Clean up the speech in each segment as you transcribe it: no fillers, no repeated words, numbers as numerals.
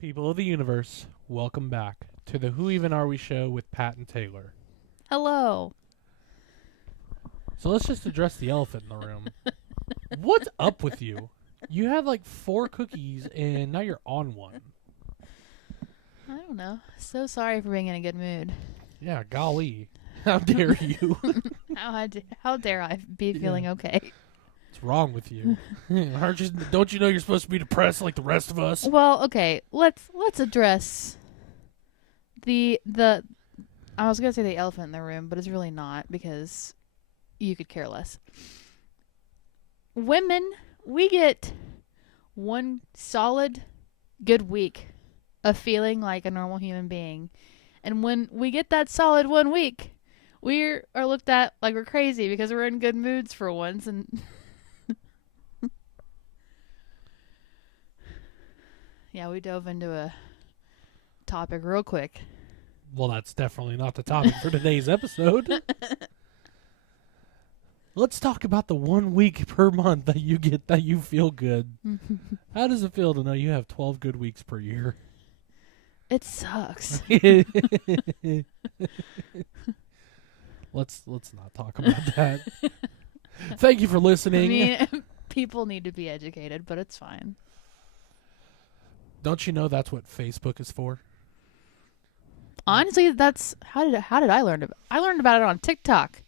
People of the universe, welcome back to the Who Even Are We show with Pat and Taylor. Hello. So let's just address the elephant in the room. What's up with you? You had like 4 cookies and now you're on one. I don't know. So sorry for being in a good mood. Yeah, golly. How dare you? How dare I be feeling okay? What's wrong with you? Don't you know you're supposed to be depressed like the rest of us? Well, okay. Let's address the I was gonna say the elephant in the room, but it's really not because you could care less. Women, we get one solid good week of feeling like a normal human being. And when we get that solid 1 week, we are looked at like we're crazy because we're in good moods for once. And yeah, we dove into a topic real quick. Well, that's definitely not the topic for today's episode. Let's talk about the 1 week per month that you get that you feel good. How does it feel to know you have 12 good weeks per year? It sucks. Let's not talk about that. Thank you for I listening. mean, people need to be educated, but it's fine. Don't you know that's what Facebook is for? Honestly, that's how did I learn about? I learned about it on TikTok.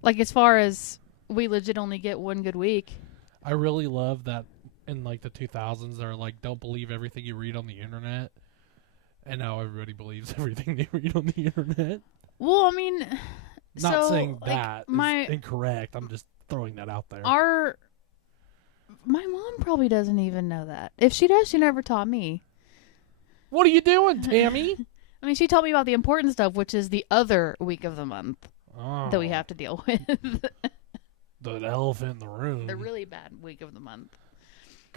Like as far as we legit only get one good week. I really love that in like the 2000s they're like, don't believe everything you read on the internet. And now everybody believes everything they read on the internet. Well, I mean, Not so, saying like, that is incorrect. I'm just throwing that out there. My mom probably doesn't even know that. If she does, she never taught me. What are you doing, Tammy? I mean, she taught me about the important stuff, which is the other week of the month Oh, that we have to deal with. the elephant in the room. The really bad week of the month.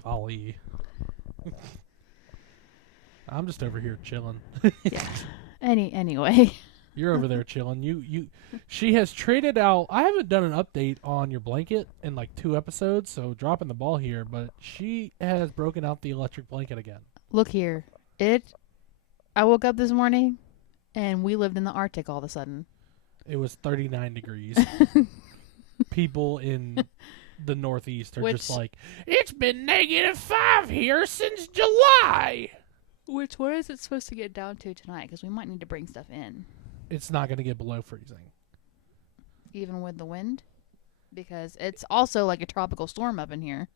Golly. I'm just over here chilling. Yeah. Anyway. You're over there chilling. She has traded out. I haven't done an update on your blanket in like 2 episodes, so dropping the ball here, but she has broken out the electric blanket again. Look here. I woke up this morning and we lived in the Arctic all of a sudden. It was 39 degrees. People in the Northeast are just like, it's been -5 here since July. What is it supposed to get down to tonight? Because we might need to bring stuff in. It's not going to get below freezing. Even with the wind? Because it's also like a tropical storm up in here.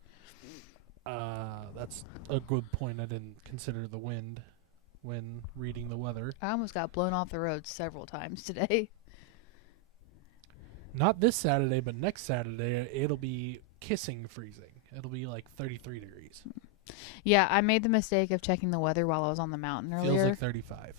That's a good point. I didn't consider the wind when reading the weather. I almost got blown off the road several times today. Not this Saturday, but next Saturday, it'll be kissing freezing. It'll be like 33 degrees. Yeah, I made the mistake of checking the weather while I was on the mountain earlier. Feels like 35.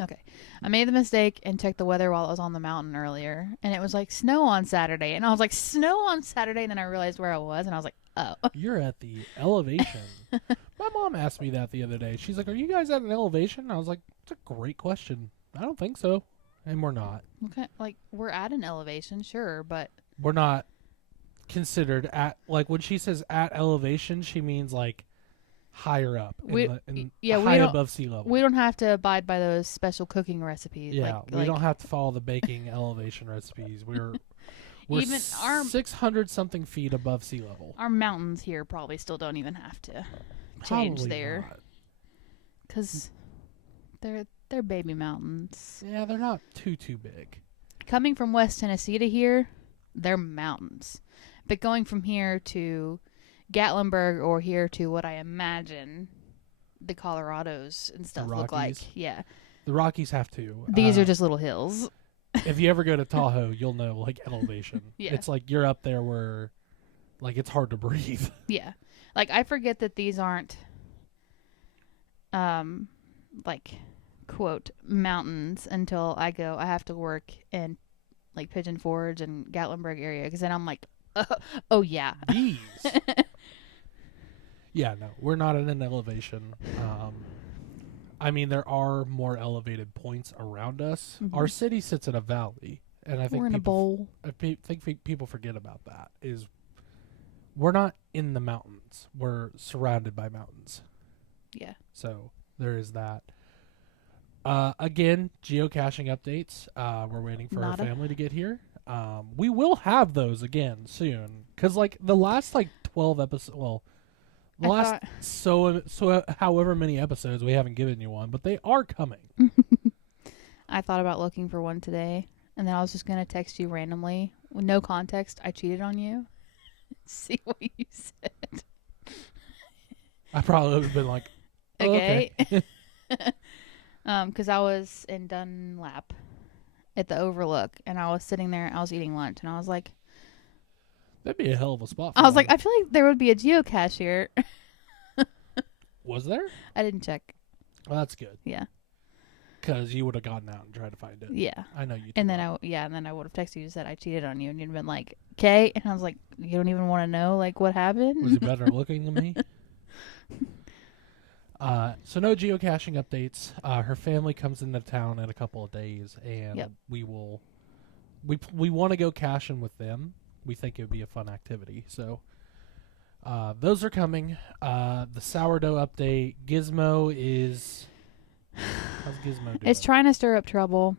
Okay. I made the mistake and checked the weather while I was on the mountain earlier, and it was like snow on Saturday. And I was like, snow on Saturday? And then I realized where I was, and I was like, oh. You're at the elevation. My mom asked me that the other day. She's like, are you guys at an elevation? I was like, it's a great question. I don't think so. And we're not. Okay, like, we're at an elevation, sure, but... We're not considered at, like, when she says at elevation, she means, like, higher up. High above sea level. We don't have to abide by those special cooking recipes. Yeah, we don't have to follow the baking elevation recipes. We're even our 600-something feet above sea level. Our mountains here probably still don't even have to change Probably there. not. Because they're baby mountains. Yeah, they're not too big. Coming from West Tennessee to here, they're mountains. But going from here to Gatlinburg or here to what I imagine the Colorados and stuff look like. Yeah. The Rockies have to. These are just little hills. If you ever go to Tahoe, you'll know, like, elevation. Yeah. It's like you're up there where, like, it's hard to breathe. Yeah. Like, I forget that these aren't, like, quote, mountains until I have to work in, like, Pigeon Forge and Gatlinburg area. Because then I'm like, oh, yeah. These. Yeah, no, we're not at an elevation. I mean, there are more elevated points around us. Mm-hmm. Our city sits in a valley, and I think we're in a bowl. I think people forget about that. Is we're not in the mountains. We're surrounded by mountains. Yeah. So there is that. Again, geocaching updates. We're waiting for our Nada. family to get here. We will have those again soon. Because, like, the last, 12 episodes... Well, the I last so however many episodes, we haven't given you one. But they are coming. I thought about looking for one today, and then I was just going to text you randomly with no context. I cheated on you. See what you said. I probably would have been like, oh, Okay. okay. Because I was in Dunlap at the Overlook, and I was sitting there. I was eating lunch, and I was like, That'd be a hell of a spot. I feel like there would be a geocache here. Was there? I didn't check. Well, that's good. Yeah. Because you would have gotten out and tried to find it. Yeah. I know you did. And then I would have texted you and said I cheated on you, and you'd been like, "Okay," and I was like, "You don't even want to know like what happened?" Was he better looking than me? So no geocaching updates. Her family comes into town in a couple of days, and Yep. we want to go caching with them. We think it would be a fun activity. So those are coming. The sourdough update. Gizmo is. How's Gizmo doing? It's trying to stir up trouble.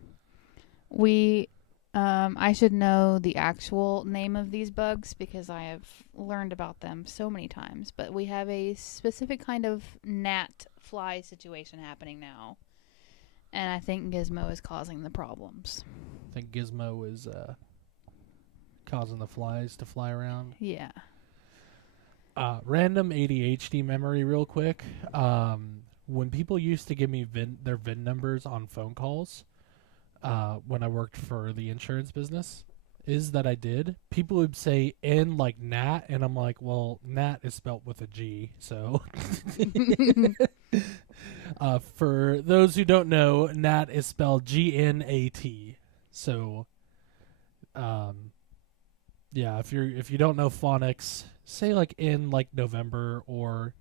I should know the actual name of these bugs because I have learned about them so many times. But we have a specific kind of gnat fly situation happening now. And I think Gizmo is causing the problems. I think Gizmo is causing the flies to fly around. Yeah. Random ADHD memory real quick. When people used to give me their VIN numbers on phone calls, when I worked for the insurance business, that I did, people would say N like Nat, and I'm like, well, Nat is spelt with a G, so. For those who don't know, Nat is spelled GNAT. So, yeah, if you don't know phonics, say like in like November or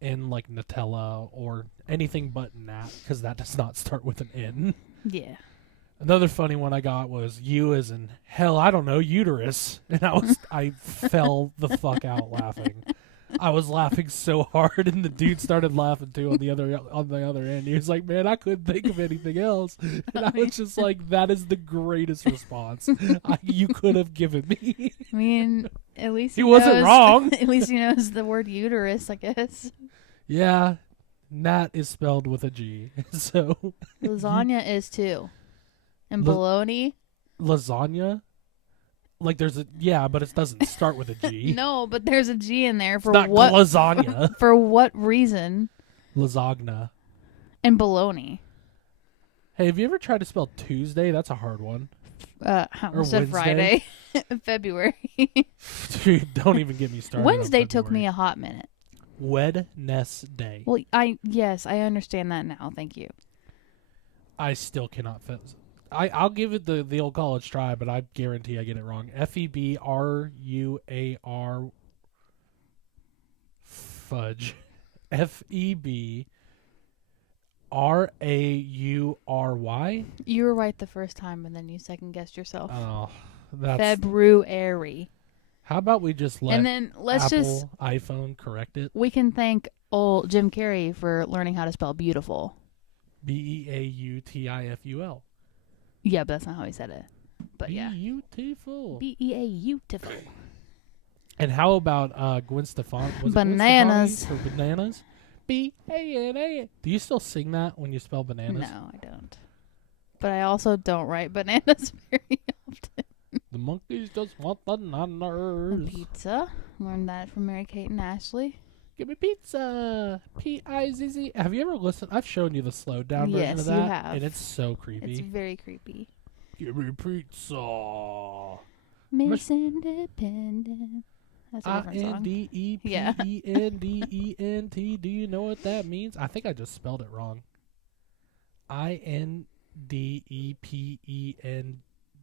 in like Nutella or anything but Nat, because that does not start with an N. Yeah. Another funny one I got was U as in hell, I don't know, uterus, and I fell the fuck out laughing. I was laughing so hard, and the dude started laughing too on the other end. He was like, "Man, I couldn't think of anything else," and I was just like, "That is the greatest response you could have given me." I mean, at least He wasn't knows- wrong. At least he knows the word uterus, I guess. Yeah, Nat is spelled with a G, so Lasagna is too. And La- bologna? lasagna. Like there's but it doesn't start with a G. No, but there's a G in there for It's not what? lasagna. For what reason? Lasagna. And bologna. Hey, have you ever tried to spell Tuesday? That's a hard one. I almost said Wednesday? Friday. February. Dude, don't even get me started. Wednesday took me a hot minute. Wednesday. Well, I understand that now. Thank you. I still cannot fit. I'll give it the old college try, but I guarantee I get it wrong. FEBRUAR fudge. FEBRAURY. You were right the first time, and then you second guessed yourself. Oh, that's. February. How about we just let And then let's Apple iPhone correct it? we can thank old Jim Carrey for learning how to spell beautiful. BEAUTIFUL. Yeah, but that's not how he said it. But yeah. Beautiful. Beautiful. And how about Gwen Stefani? Was it Gwen Bananas. Stefani for bananas? B-A-N-A. Do you still sing that when you spell bananas? No, I don't. But I also don't write bananas very often. The monkeys just want bananas. Pizza. Learned that from Mary Kate and Ashley. Give me pizza. P-I-Z-Z. Have you ever listened? I've shown you the slowed down version Yes, of you that. have. And it's so creepy. It's very creepy. Give me pizza. Miss Independent. That's a different song. I-N-D-E-P-E-N-D-E-N-T. Do you know what that means? I think I just spelled it wrong.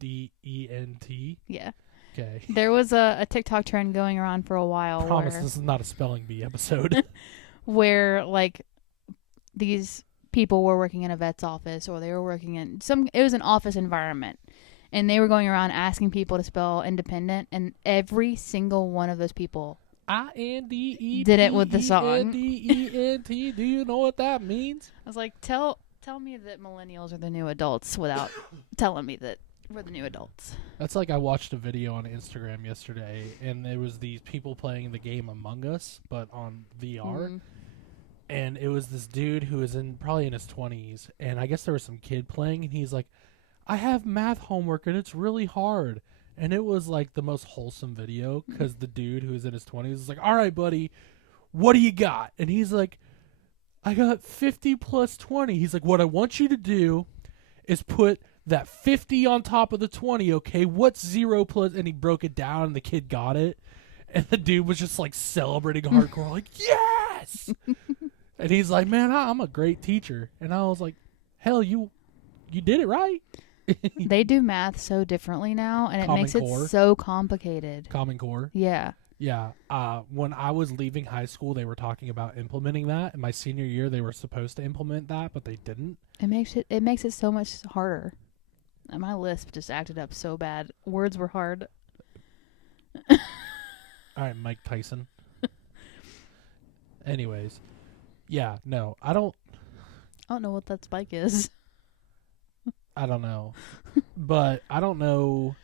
I-N-D-E-P-E-N-D-E-N-T. Yeah. Okay. There was a TikTok trend going around for a while Promise where, this is not a spelling bee episode. where like these people were working in a vet's office, or they were working in it was an office environment, and they were going around asking people to spell independent, and every single one of those people I-N-D-E-P-E-N-D-E-N-T. Did it with the song. Do you know what that means? I was like, tell me that millennials are the new adults without telling me that we're the new adults. That's like I watched a video on Instagram yesterday, and there was these people playing the game Among Us, but on VR. Mm. And it was this dude who was probably in his 20s, and I guess there was some kid playing, and he's like, I have math homework, and it's really hard. And it was like the most wholesome video, because the dude who was in his 20s was like, all right, buddy, what do you got? And he's like, I got 50 plus 20. He's like, what I want you to do is put that 50 on top of the 20, okay? What's 0 plus? And he broke it down, and the kid got it. And the dude was just like celebrating hardcore, like, yes! And he's like, man, I'm a great teacher. And I was like, hell, you did it right. They do math so differently now, and it Common makes Core. it so complicated. Common Core. Yeah. Yeah. When I was leaving high school, they were talking about implementing that. In my senior year, they were supposed to implement that, but they didn't. It makes it so much harder. And my lisp just acted up so bad. Words were hard. All right, Mike Tyson. Anyways. Yeah, no, I don't know what that spike is. I don't know. But I don't know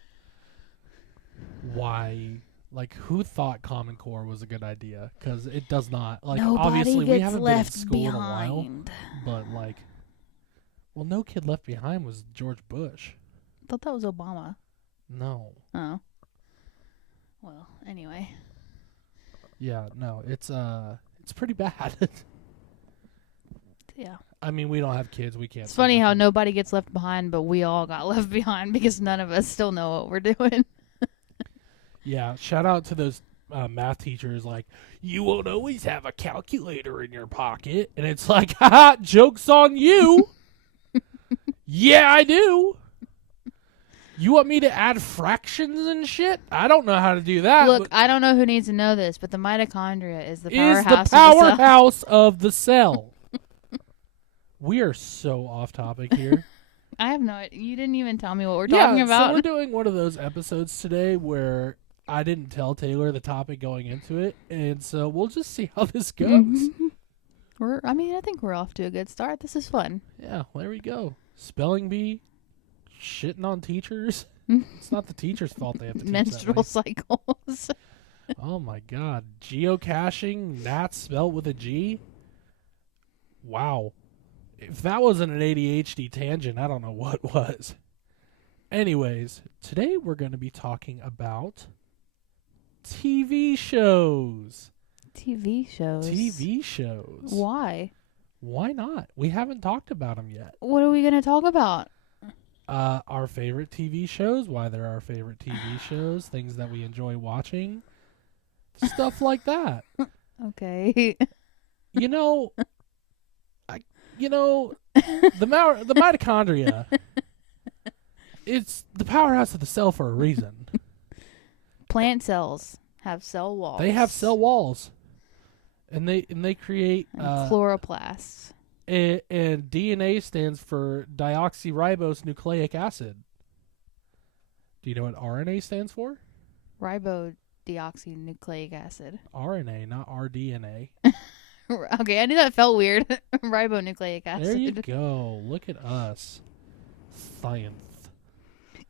why, like, who thought Common Core was a good idea? Because it does not. Like, Nobody obviously, we gets haven't left been in school behind. in a while. But, like, well, No Kid Left Behind was George Bush. I thought that was Obama. No. Oh. Well, anyway. Yeah, no, it's pretty bad. Yeah. I mean, we don't have kids. We can't. It's funny how nobody gets left behind, but we all got left behind because none of us still know what we're doing. Yeah, shout out to those math teachers. Like, you won't always have a calculator in your pocket, and it's like, haha, joke's on you. Yeah, I do. You want me to add fractions and shit? I don't know how to do that. Look, I don't know who needs to know this, but the mitochondria is the is powerhouse, the powerhouse of the cell. We are so off topic here. I have no idea. You didn't even tell me what we're talking about. So we're doing one of those episodes today where I didn't tell Taylor the topic going into it, and so we'll just see how this goes. I think we're off to a good start. This is fun. Yeah, there we go. Spelling bee, shitting on teachers. It's not the teacher's fault they have to teach Menstrual cycles. Oh my god. Geocaching, Nats spelled with a G. Wow. If that wasn't an ADHD tangent, I don't know what was. Anyways, today we're going to be talking about TV shows. TV shows. TV shows. Why? Why not? We haven't talked about them yet. What are we going to talk about? Our favorite TV shows, why they're our favorite TV shows, things that we enjoy watching, stuff like that. Okay. You know, the mitochondria, it's the powerhouse of the cell for a reason. Plant cells have cell walls. They have cell walls, and they create chloroplasts. And DNA stands for deoxyribose nucleic acid. Do you know what RNA stands for? Ribodeoxynucleic acid. RNA, not RDNA. Okay, I knew that felt weird. Ribonucleic acid. There you go. Look at us. Science.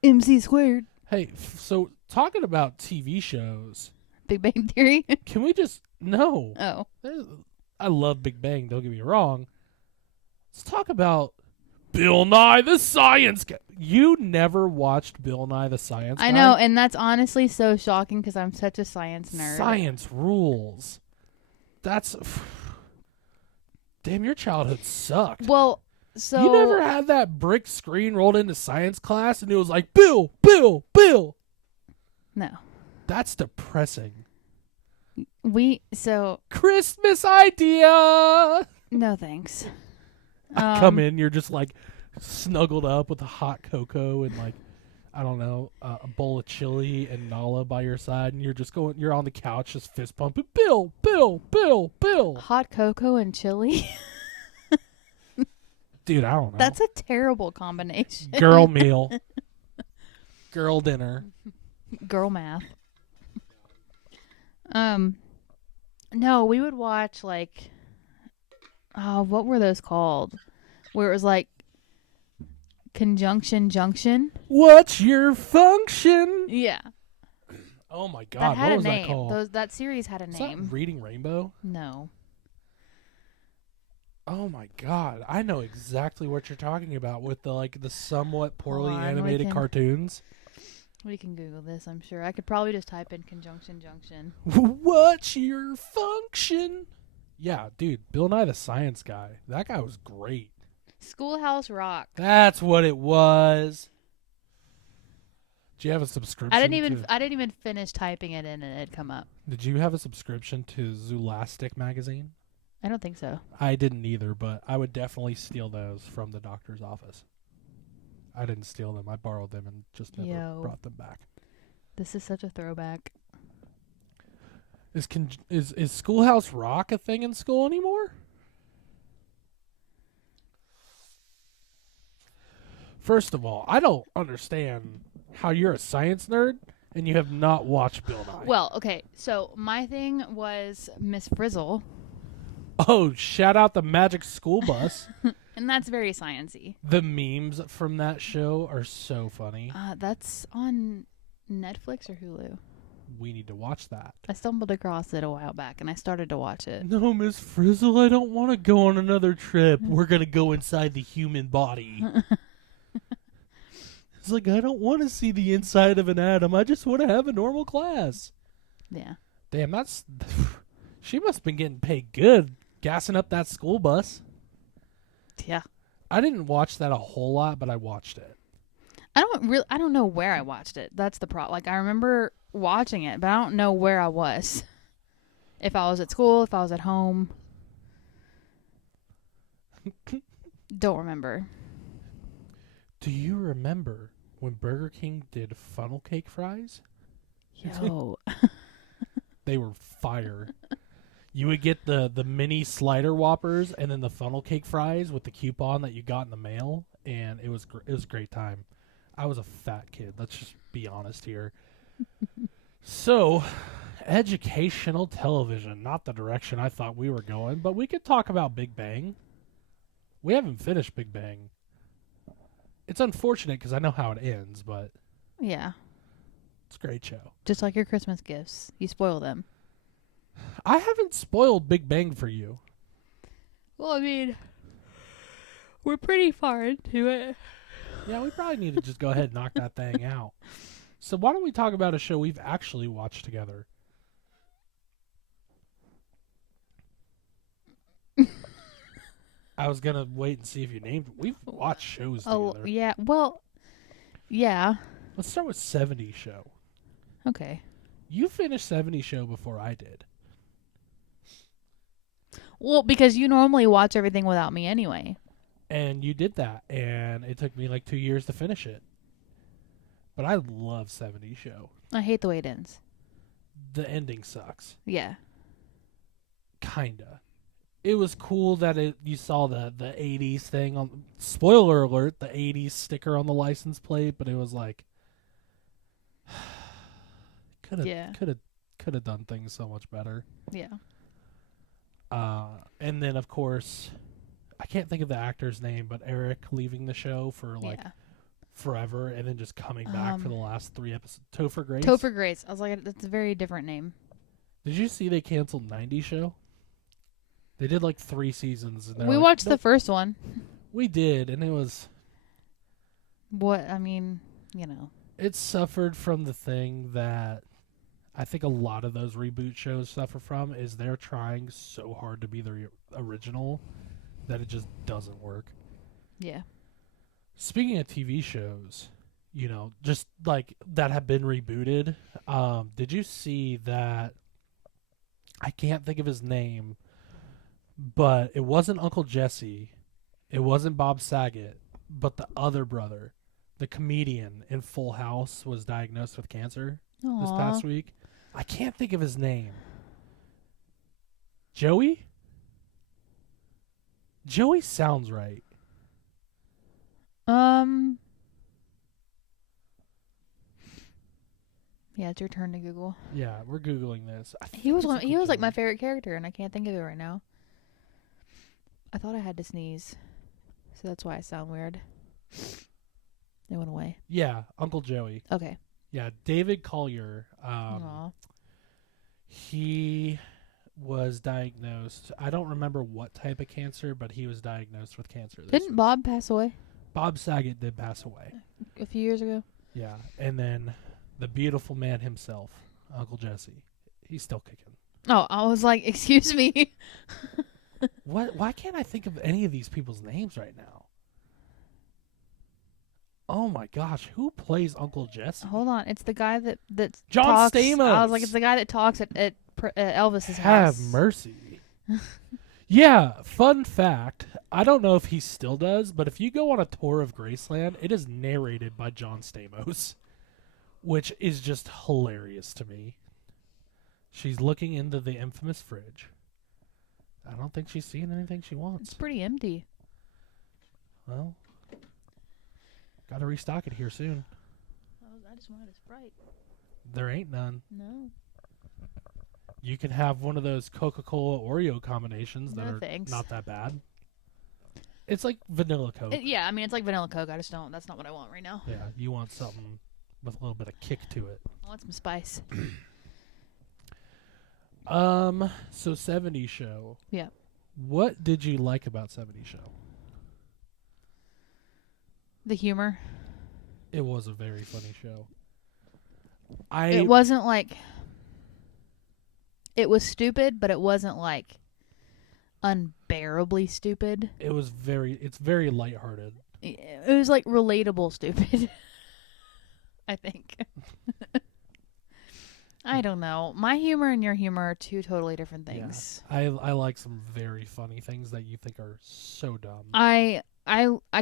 MC squared. Hey, so talking about TV shows. Big Bang Theory? Can we just... No. Oh. I love Big Bang, don't get me wrong. Let's talk about Bill Nye the Science Guy. You never watched Bill Nye the Science Guy? I know, and that's honestly so shocking because I'm such a science nerd. Science rules. That's... Damn, your childhood sucked. Well, so... You never had that brick screen rolled into science class and it was like, Bill, Bill, Bill. No. That's depressing. Christmas idea. No, thanks. I come in, you're just like snuggled up with a hot cocoa and like, I don't know, a bowl of chili and Nala by your side, and you're on the couch just fist pumping, Bill, Bill, Bill, Bill. Hot cocoa and chili? Dude, I don't know. That's a terrible combination. Girl meal. Girl dinner. Girl math. No, we would watch like, oh, what were those called? Where it was like Conjunction Junction. What's your function? Yeah, Oh my that God, had what a was that name. called? That series had a Is name. that Reading Rainbow? No. Oh my God, I know exactly what you're talking about with the somewhat poorly Hold on, we animated can- cartoons. We can Google this, I'm sure. I could probably just type in Conjunction Junction. What's your function? Yeah, dude, Bill Nye the Science Guy. That guy was great. Schoolhouse Rock. That's what it was. Do you have a subscription? I didn't even finish typing it in and it'd come up. Did you have a subscription to Zoolastic magazine? I don't think so. I didn't either, but I would definitely steal those from the doctor's office. I didn't steal them. I borrowed them and just never Yo. brought them back. This is such a throwback. Is Schoolhouse Rock a thing in school anymore? First of all, I don't understand how you're a science nerd and you have not watched Bill Nye. Well, okay, so my thing was Miss Frizzle, Oh, shout out the Magic School Bus. and that's very science-y. The memes from that show are so funny. That's on Netflix or Hulu. We need to watch that. I stumbled across it a while back, and I started to watch it. No, Miss Frizzle, I don't want to go on another trip. We're going to go inside the human body. It's like, I don't want to see the inside of an atom. I just want to have a normal class. Yeah. Damn, that's... She must have been getting paid good gassing up that school bus. Yeah. I didn't watch that a whole lot, but I watched it. I don't know where I watched it. That's the problem. Like, I remember watching it, but I don't know where I was. If I was at school, if I was at home. Don't remember. Do you remember when Burger King did funnel cake fries? Yo. They were fire. You would get the mini slider Whoppers and then the funnel cake fries with the coupon that you got in the mail, and it was a great time. I was a fat kid. Let's just be honest here. So, educational television, not the direction I thought we were going, but we could talk about Big Bang. We haven't finished Big Bang. It's unfortunate because I know how it ends, but Yeah. it's a great show. Just like your Christmas gifts. You spoil them. I haven't spoiled Big Bang for you. Well, I mean, we're pretty far into it. Yeah, we probably need to just go ahead and knock that thing out. So why don't we talk about a show we've actually watched together? I was going to wait and see if you named... We've watched shows Oh, together. yeah. Well, yeah. Let's start with 70 Show. Okay. You finished 70 Show before I did. Well, because you normally watch everything without me anyway. And you did that, and it took me like 2 years to finish it. But I love 70 Show. I hate the way it ends. The ending sucks. Yeah. Kinda. It was cool that you saw the 80s thing on... Spoiler alert, the 80s sticker on the license plate, but it was like... Could have done things so much better. Yeah. And then, of course, I can't think of the actor's name, but Eric leaving the show for like forever and then just coming back for the last 3 episodes. Topher Grace? Topher Grace. I was like, that's a very different name. Did you see they canceled 90 Show? They did like 3 seasons. And We watched the first one. We did, and it was... What, I mean, you know. It suffered from the thing that I think a lot of those reboot shows suffer from, is they're trying so hard to be the original that it just doesn't work. Yeah. Speaking of TV shows, you know, just like that have been rebooted, did you see that? I can't think of his name, but it wasn't Uncle Jesse, it wasn't Bob Saget, but the other brother, the comedian in Full House, was diagnosed with cancer this past week. I can't think of his name. Joey? Joey sounds right. Yeah, it's your turn to Google. Yeah, we're Googling this. He was like my favorite character, and I can't think of it right now. I thought I had to sneeze, so that's why I sound weird. It went away. Yeah, Uncle Joey. Okay. Yeah, David Collier. Aw. He was diagnosed. I don't remember what type of cancer, but he was diagnosed with cancer. Didn't Bob pass away Bob Saget did pass away. a few years ago? Yeah, and then the beautiful man himself, Uncle Jesse. He's still kicking. Oh, I was like, excuse me. What? Why can't I think of any of these people's names right now? Oh my gosh, who plays Uncle Jesse? Hold on, it's the guy that John talks. Stamos. I was like, it's the guy that talks at Elvis's Have house. mercy. Yeah, fun fact. I don't know if he still does, but if you go on a tour of Graceland, it is narrated by John Stamos, which is just hilarious to me. She's looking into the infamous fridge. I don't think she's seeing anything she wants. It's pretty empty. Well, gotta restock it here soon. I just wanted a Sprite. There ain't none. No. You can have one of those Coca-Cola Oreo combinations that No, are thanks. not that bad. It's like vanilla Coke. Yeah, I mean, it's like vanilla Coke. I just don't. That's not what I want right now. Yeah, you want something with a little bit of kick to it. I want some spice. So 70s Show. Yeah. What did you like about 70s Show? The humor. It was a very funny show. It wasn't like. It was stupid, but it wasn't like unbearably stupid. It's very lighthearted. It was like relatable stupid. I think. I don't know. My humor and your humor are two totally different things. Yeah. I like some very funny things that you think are so dumb. I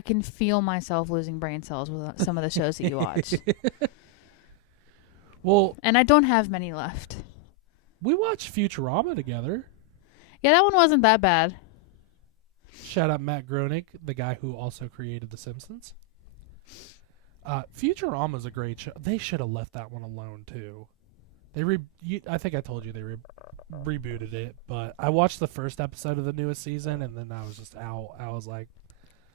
can feel myself losing brain cells with some of the shows that you watch. Well, And I don't have many left. we watched Futurama together. Yeah, that one wasn't that bad. Shout out Matt Groening, the guy who also created The Simpsons. Futurama's a great show. They should have left that one alone too. I think I told you they rebooted it, but I watched the first episode of the newest season and then I was just out. I was like,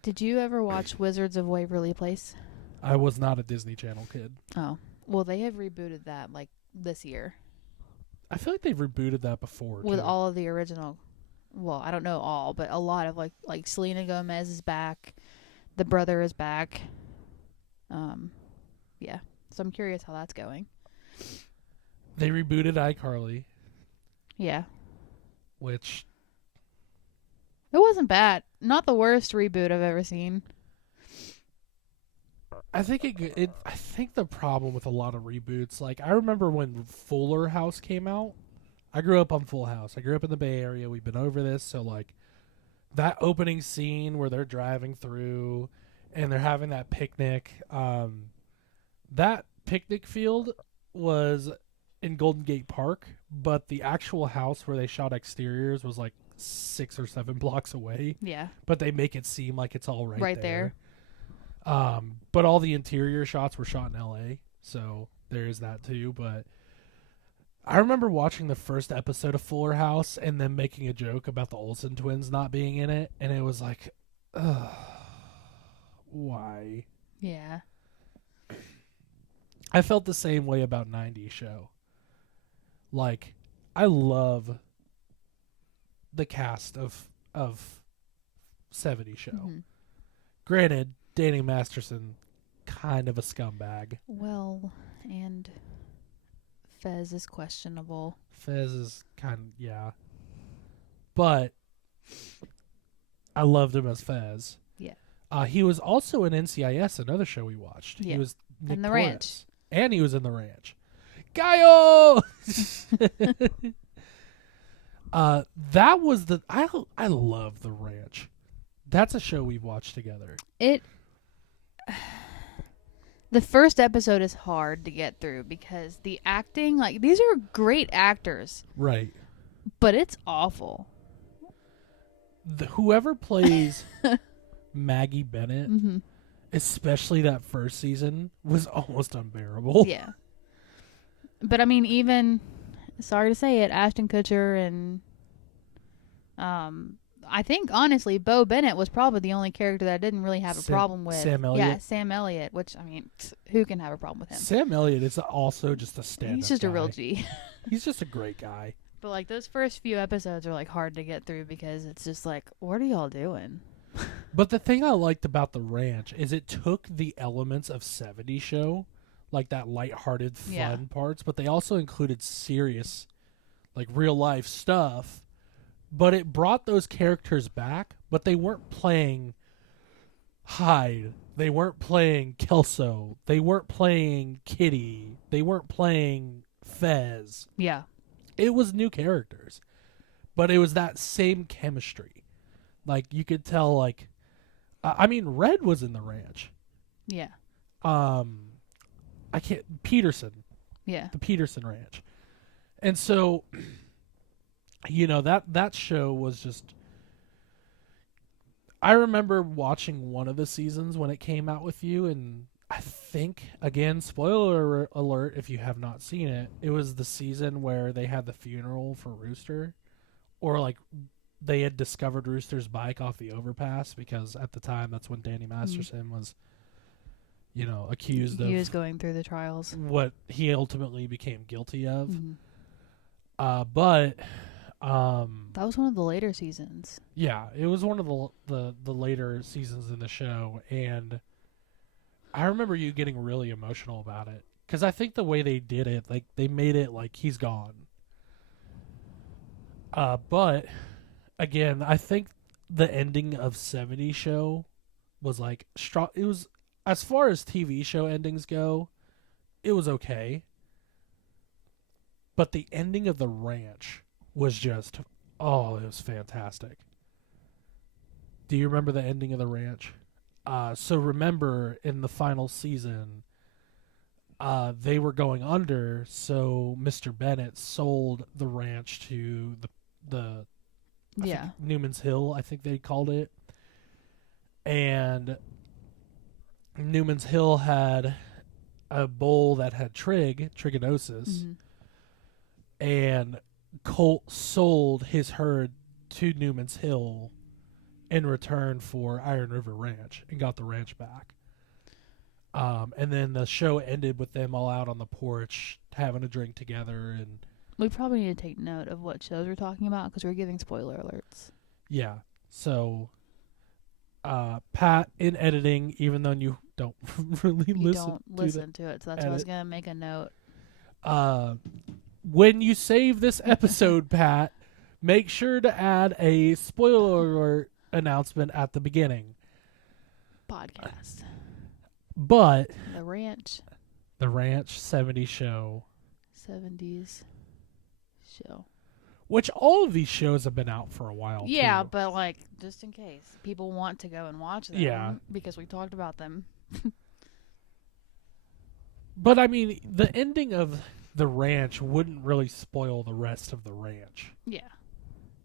Did you ever watch Wizards of Waverly Place? I was not a Disney Channel kid. Oh. Well, they have rebooted that like this year I feel like they've rebooted that before with too. all of the original. Well, I don't know all, but a lot of like Selena Gomez is back. The brother is back. Yeah. So I'm curious how that's going. They rebooted iCarly, Yeah. which It wasn't bad. Not the worst reboot I've ever seen. I think I think the problem with a lot of reboots, like I remember when Fuller House came out. I grew up on Full House. I grew up in the Bay Area. We've been over this, so like that opening scene where they're driving through and they're having that picnic. That picnic field was in Golden Gate Park, but the actual house where they shot exteriors was like 6 or 7 blocks away. Yeah. But they make it seem like it's all Right there. But all the interior shots were shot in LA, so there is that too. But I remember watching the first episode of Fuller House and then making a joke about the Olsen twins not being in it, and it was like, ugh, why? Yeah. I felt the same way about 90s Show. Like, I love the cast of 70s Show. Mm-hmm. Granted, Danny Masterson, kind of a scumbag. Well, and Fez is questionable. Fez is yeah. But I loved him as Fez. Yeah. He was also in NCIS, another show we watched. Yeah. He was Nick And The Torres. Ranch. And he was in The Ranch. Gaio! That was I love The Ranch. That's a show we've watched together. The first episode is hard to get through because the acting, like, these are great actors, Right. but it's awful. Whoever plays Maggie Bennett, Mm-hmm. especially that first season, was almost unbearable. Yeah. But I mean, even sorry to say it, Ashton Kutcher and I think honestly, Bo Bennett was probably the only character that I didn't really have a problem with. Sam Elliott. Yeah, Sam Elliott. Which I mean, who can have a problem with him? Sam Elliott is also just a stand-up He's just guy. a real G. He's just a great guy. But like those first few episodes are like hard to get through because it's just like, what are y'all doing? But the thing I liked about The Ranch is it took the elements of 70s Show, like that lighthearted fun Yeah. parts, but they also included serious, like real life stuff. But it brought those characters back, but they weren't playing Hyde. They weren't playing Kelso. They weren't playing Kitty. They weren't playing Fez. Yeah. It was new characters, but it was that same chemistry. Like you could tell, like, I mean, Red was in The Ranch. Yeah. I can't Peterson, Yeah. the Peterson Ranch, and so, you know, that show was just. I remember watching one of the seasons when it came out with you, and I think, again, spoiler alert if you have not seen it, it was the season where they had the funeral for Rooster, or like they had discovered Rooster's bike off the overpass, because at the time that's when Danny Masterson was, you know, accused He of was going through the trials. what he ultimately became guilty of. Mhm. But That was one of the later seasons. yeah, it was one of the later seasons in the show, and I remember you getting really emotional about it, because I think the way they did it, like they made it like he's gone. But again, I think the ending of 70 Show was like strong. It was, as far as TV show endings go, it was okay. But the ending of The Ranch was just, oh, it was fantastic. Do you remember the ending of The Ranch? So remember, in the final season, they were going under, so Mr. Bennett sold the ranch to the I think Yeah. Newman's Hill, I think they called it. And Newman's Hill had a bull that had trichinosis, Mhm. and Colt sold his herd to Newman's Hill in return for Iron River Ranch and got the ranch back. And then the show ended with them all out on the porch having a drink together, and We probably need to take note of what shows we're talking about because we're giving spoiler alerts. yeah. So, Pat, in editing, even though you don't really You listen, don't listen to it, so that's why I was edit. gonna make a note. When you save this episode, Pat, make sure to add a spoiler alert announcement at the beginning. Podcast. But The Ranch The Ranch 70 Show, 70s show. which all of these shows have been out for a while. Yeah, too. but like just in case people want to go and watch them. Yeah. Because we talked about them. But I mean, the ending of The Ranch wouldn't really spoil the rest of The Ranch. Yeah.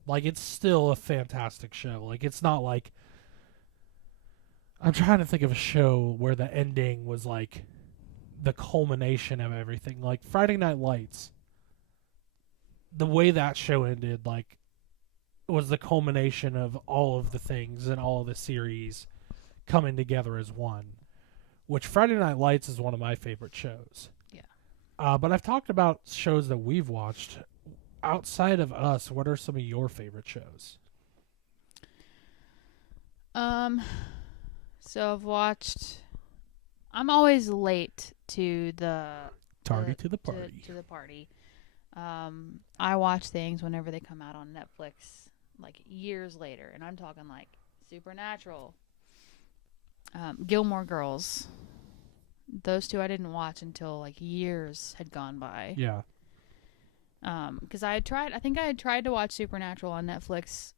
Like, it's still a fantastic show. Like, it's not like, I'm trying to think of a show where the ending was like the culmination of everything. Like Friday Night Lights. The way that show ended, like, was the culmination of all of the things and all of the series coming together as one. Which Friday Night Lights is one of my favorite shows. Yeah. But I've talked about shows that we've watched. Outside of us, what are some of your favorite shows? So I've watched. I'm always late to the Tardy to the party. To the party. I watch things whenever they come out on Netflix, like years later, and I'm talking like Supernatural, Gilmore Girls. Those two I didn't watch until like years had gone by. Yeah. Because I think I had tried to watch Supernatural on Netflix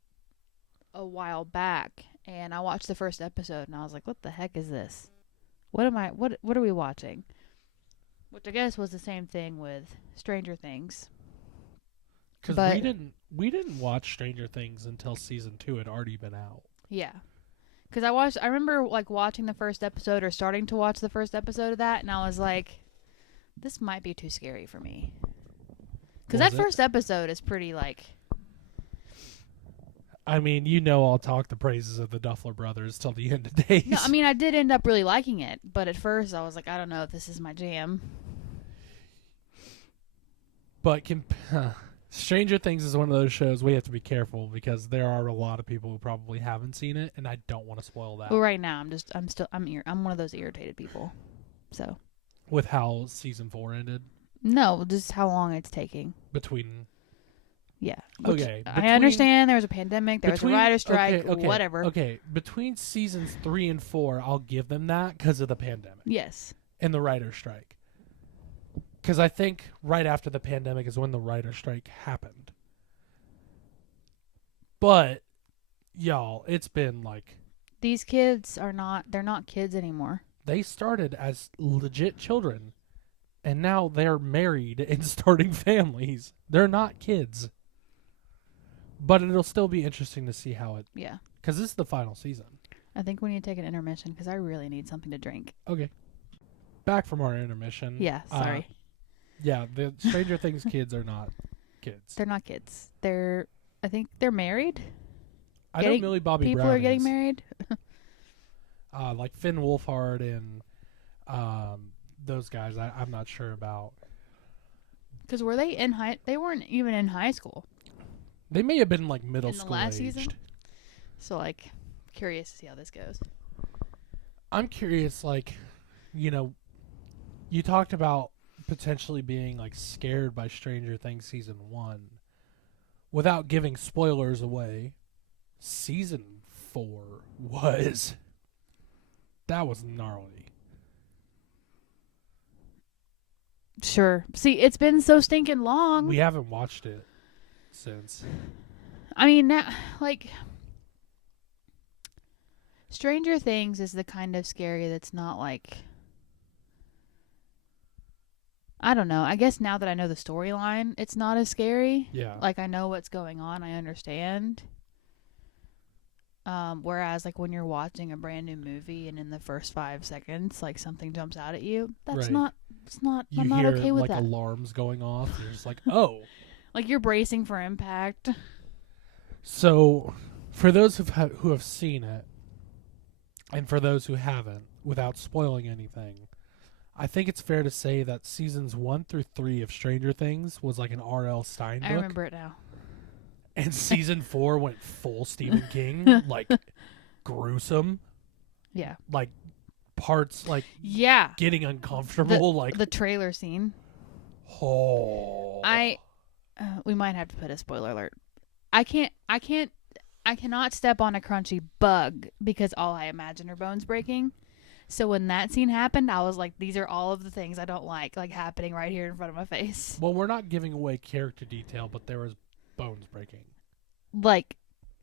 a while back, and I watched the first episode, and I was like, "What the heck is this? What are we watching?" Which I guess was the same thing with Stranger Things. Because But- we didn't watch Stranger Things until season 2 had already been out. Yeah. Because I remember like watching the first episode or starting to watch the first episode of that, and I was like, this might be too scary for me. Because Was that it? first episode is pretty, like... I mean, I'll talk the praises of the Duffler Brothers till the end of days. No, I mean, I did end up really liking it. But at first, I was like, I don't know if this is my jam. But Stranger Things is one of those shows we have to be careful because there are a lot of people who probably haven't seen it, and I don't want to spoil that. Well, right now, I'm one of those irritated people. So... With how season 4 ended No, just how long it's taking. between. Yeah. Okay, I understand there was a pandemic, there was a writer's strike, okay, whatever. Okay, between seasons 3 and 4, I'll give them that because of the pandemic Yes. and the writer's strike. Because I think right after the pandemic is when the writer's strike happened. But, y'all, it's been like... These kids they're not kids anymore. They started as legit children, and now they're married and starting families. They're not kids. But it'll still be interesting to see how it... Yeah. Because this is the final season. I think we need to take an intermission because I really need something to drink. Okay. Back from our intermission. Yeah, sorry. Yeah, the Stranger Things kids are not kids. They're not kids. I think they're married. I know Millie Bobby People Brown are getting is. married. Like Finn Wolfhard and those guys I'm not sure about. Because were they in they weren't even in high school. They may have been like middle In the school last aged. season? So, like, curious to see how this goes. I'm curious, like, you talked about potentially being like scared by Stranger Things season 1. Without giving spoilers away, season 4 was... That was gnarly. Sure. See, it's been so stinking long. We haven't watched it since. I mean, now, like, Stranger Things is the kind of scary that's not like, I don't know. I guess now that I know the storyline, it's not as scary. Yeah. Like, I know what's going on. I understand. Whereas, like, when you're watching a brand new movie and in the first 5 seconds, like, something jumps out at you, that's Right. I'm not hear, okay with like, that. alarms going off. You're just like, oh. Like, you're bracing for impact. So, for those who have seen it, and for those who haven't, without spoiling anything, I think it's fair to say that seasons 1 through 3 of Stranger Things was like an R.L. Stein book. I remember it now. And season 4 went full Stephen King, like gruesome, Yeah. like parts like Yeah. getting uncomfortable, like The trailer scene. oh. We might have to put a spoiler alert. I cannot step on a crunchy bug because all I imagine are bones breaking. So when that scene happened, I was like, these are all of the things I don't like happening right here in front of my face. Well, we're not giving away character detail, but there was bones breaking. Like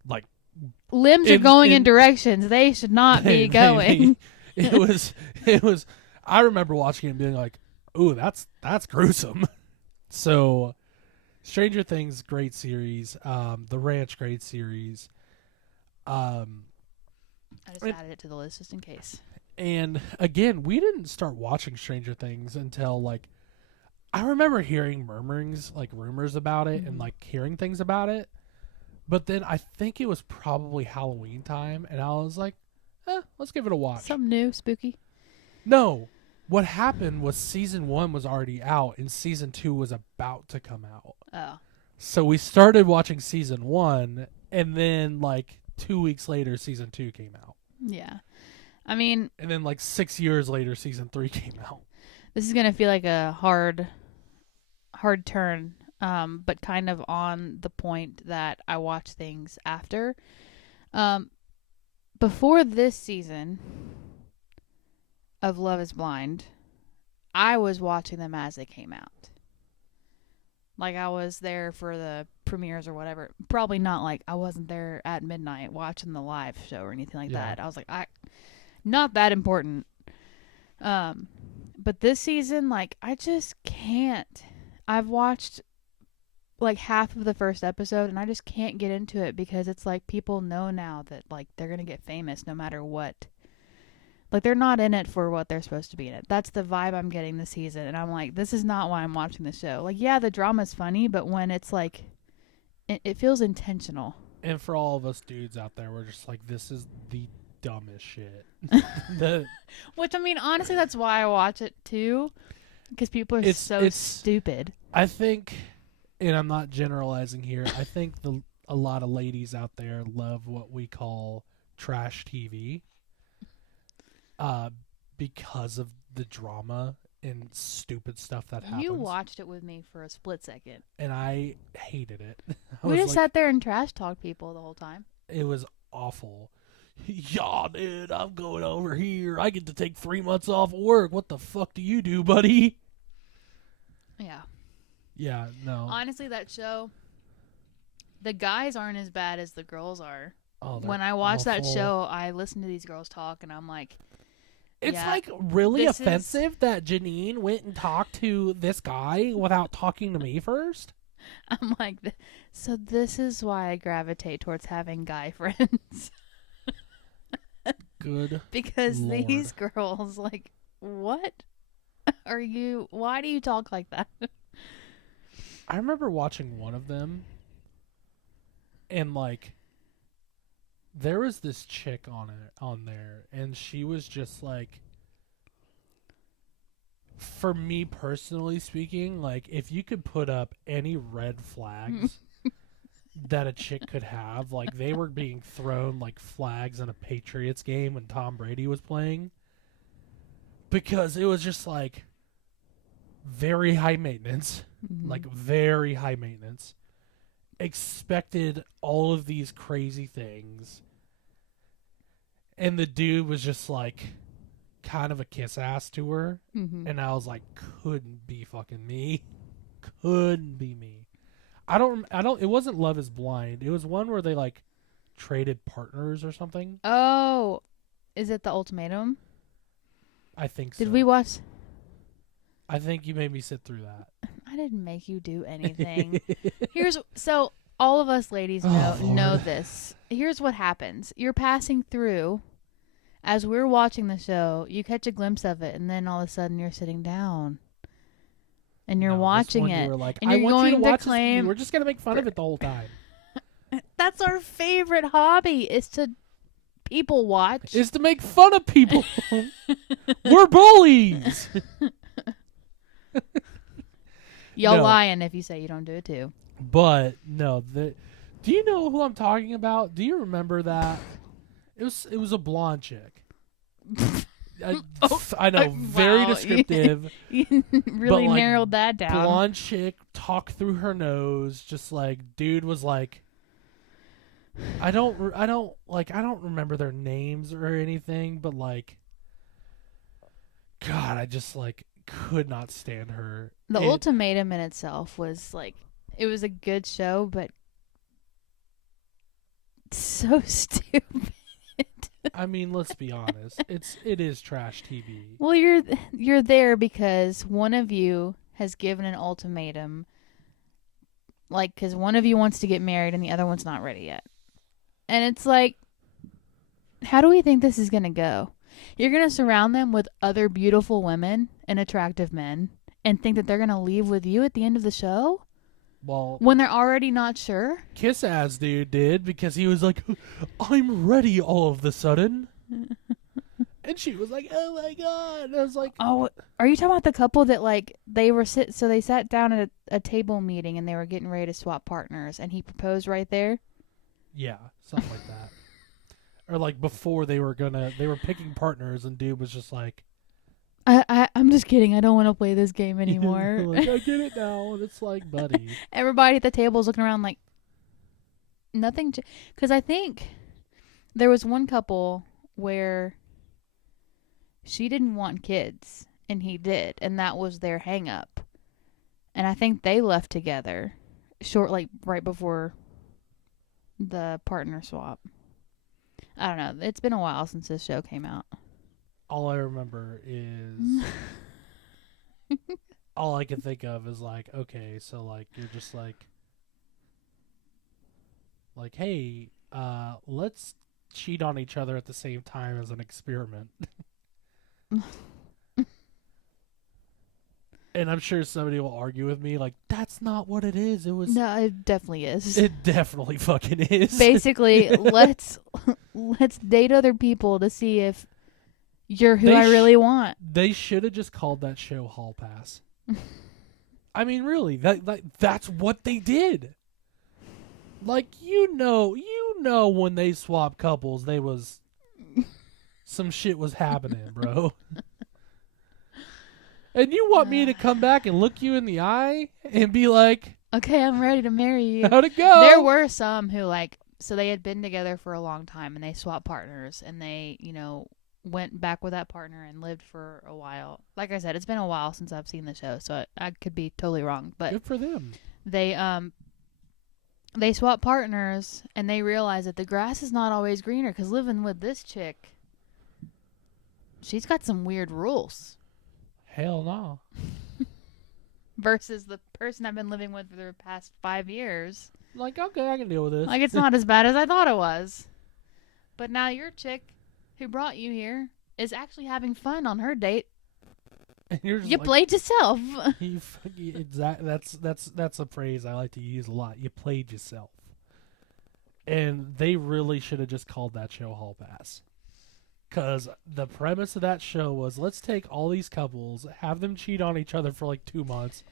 In- limbs are going in in- directions they should not be going. It was. I remember watching it and being like, "Ooh, that's gruesome." So, Stranger Things, great series. The Ranch, great series. I just added it to the list just in case. And again, we didn't start watching Stranger Things until like I remember hearing murmurings, like rumors about it, and like hearing things about it. But then I think it was probably Halloween time, and I was like, let's give it a watch. Something new, spooky. No. What happened was season 1 was already out, and season 2 was about to come out. Oh. So we started watching season 1, and then like 2 weeks later, season 2 came out. Yeah. I mean, And then like 6 years later, season 3 came out. this is going to feel like a hard turn, but kind of on the point that I watch things after. Before this season of Love is Blind, I was watching them as they came out. Like, I was there for the premieres or whatever. Probably not like I wasn't there at midnight watching the live show or anything like Yeah. that. I was like, not that important. But this season, like, I just can't. I've watched like half of the first episode and I just can't get into it because it's like people know now that like they're gonna get famous no matter what. Like, they're not in it for what they're supposed to be in it. That's the vibe I'm getting this season. And I'm like, this is not why I'm watching the show. Like, yeah, the drama's funny, but when it's like, it feels intentional. And for all of us dudes out there, we're just like, this is the dumbest shit. Which, I mean, honestly, that's why I watch it too. Because people are so stupid. I think, and I'm not generalizing here, I think a lot of ladies out there love what we call trash TV. Because of the drama and stupid stuff that happens. You watched it with me for a split second. And I hated it. We just sat there and trash talked people the whole time. It was awful. Yeah, dude, I'm going over here. I get to take 3 months off work. What the fuck do you do, buddy? Yeah. Yeah, no. Honestly, that show, the guys aren't as bad as the girls are. Oh, when I watch that show, I listen to these girls talk, and I'm like, it's like really offensive that Janine went and talked to this guy without talking to me first. I'm like, so this is why I gravitate towards having guy friends. Good. Because Lord. These girls, like, what are you? Why do you talk like that? I remember watching one of them, and like, there was this chick on there, and she was just like, for me personally speaking, like, if you could put up any red flags that a chick could have, like, they were being thrown like flags in a Patriots game when Tom Brady was playing, because it was just like very high maintenance, like very high maintenance. Expected all of these crazy things, and the dude was just like kind of a kiss ass to her, and I was like, couldn't be fucking me. Couldn't be me. I don't it wasn't Love Is Blind. It was one where they like traded partners or something. Oh, is it The Ultimatum? I think so. Did we watch? I think you made me sit through that. I didn't make you do anything. So all of us ladies know this. Here's what happens. You're passing through as we're watching the show, you catch a glimpse of it, and then all of a sudden you're sitting down and you're watching it. You were like, and you're going to claim we're just going to make fun of it the whole time. That's our favorite hobby, is to people watch. Is to make fun of people. We're bullies. Y'all lying if you say you don't do it too. But no, do you know who I'm talking about? Do you remember that? It was a blonde chick. I know, very descriptive. You really narrowed that down. Blonde chick talked through her nose, just like dude was like. I don't remember their names or anything, but like, God, I just like could not stand her. The Ultimatum in itself was like, it was a good show, but so stupid. I mean, let's be honest. It is trash TV. Well, you're there because one of you has given an ultimatum, like, because one of you wants to get married and the other one's not ready yet. And it's like, how do we think this is going to go? You're going to surround them with other beautiful women and attractive men and think that they're going to leave with you at the end of the show? Well, when they're already not sure? Kiss Ass dude did, because he was like, I'm ready all of the sudden. And she was like, oh my God. And I was like, oh, are you talking about the couple that like they were so they sat down at a table meeting and they were getting ready to swap partners and he proposed right there? Yeah, something like that. Or like before they were picking partners and dude was just like, I'm just kidding. I don't want to play this game anymore. Like, I get it now. And it's like, buddy. Everybody at the table is looking around like, nothing. Because I think there was one couple where she didn't want kids and he did. And that was their hang up. And I think they left together right before the partner swap. I don't know. It's been a while since this show came out. All I remember is all I can think of is like, okay, so like you're just like, hey, let's cheat on each other at the same time as an experiment. And I'm sure somebody will argue with me, like, that's not what it is. It was. No, it definitely is. It definitely fucking is. Basically, let's date other people to see if you're who They I really want. They should have just called that show Hall Pass. I mean, really, that's what they did. Like, you know, when they swap couples, some shit was happening, bro. And you want me to come back and look you in the eye and be like, Okay, I'm ready to marry you. how'd it go? There were some who, like, so they had been together for a long time and they swapped partners and they, went back with that partner and lived for a while. Like I said, it's been a while since I've seen the show, so I could be totally wrong. But Good for them. they swapped partners and they realized that the grass is not always greener because living with this chick, she's got some weird rules. Hell no. Versus the person I've been living with for the past 5 years. Like, okay, I can deal with this. Like, it's not as bad as I thought it was. But now your chick who brought you here is actually having fun on her date. And you're just You like, played yourself. That's a phrase I like to use a lot. You played yourself. And they really should have just called that show Hall Pass. Because the premise of that show was, let's take all these couples, have them cheat on each other for like 2 months,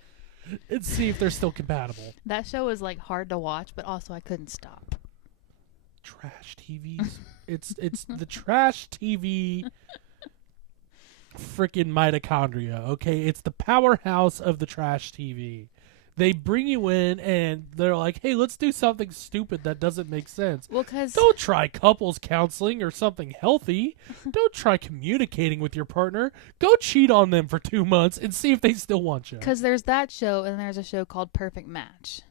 and see if they're still compatible. That show was like hard to watch, but also I couldn't stop. Trash TVs. it's the trash TV freaking mitochondria, okay? It's the powerhouse of the trash TV. They bring you in and they're like, hey, let's do something stupid that doesn't make sense. Well, because Don't try couples counseling or something healthy. Don't try communicating with your partner. Go cheat on them for 2 months and see if they still want you. there's that show and there's a show called Perfect Match.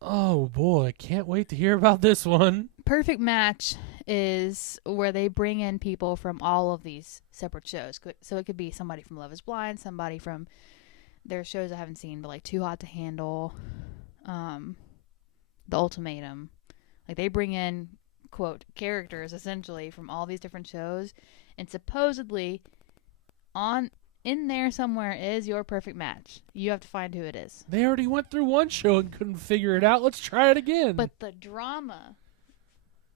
Oh, boy. Can't wait to hear about this one. Perfect Match is where they bring in people from all of these separate shows. So it could be somebody from Love is Blind, somebody from their shows I haven't seen, but like Too Hot to Handle, The Ultimatum. Like they bring in, quote, characters essentially from all these different shows, and supposedly in there somewhere is your perfect match. You have to find who it is. They already went through one show and couldn't figure it out. Let's try it again. But the drama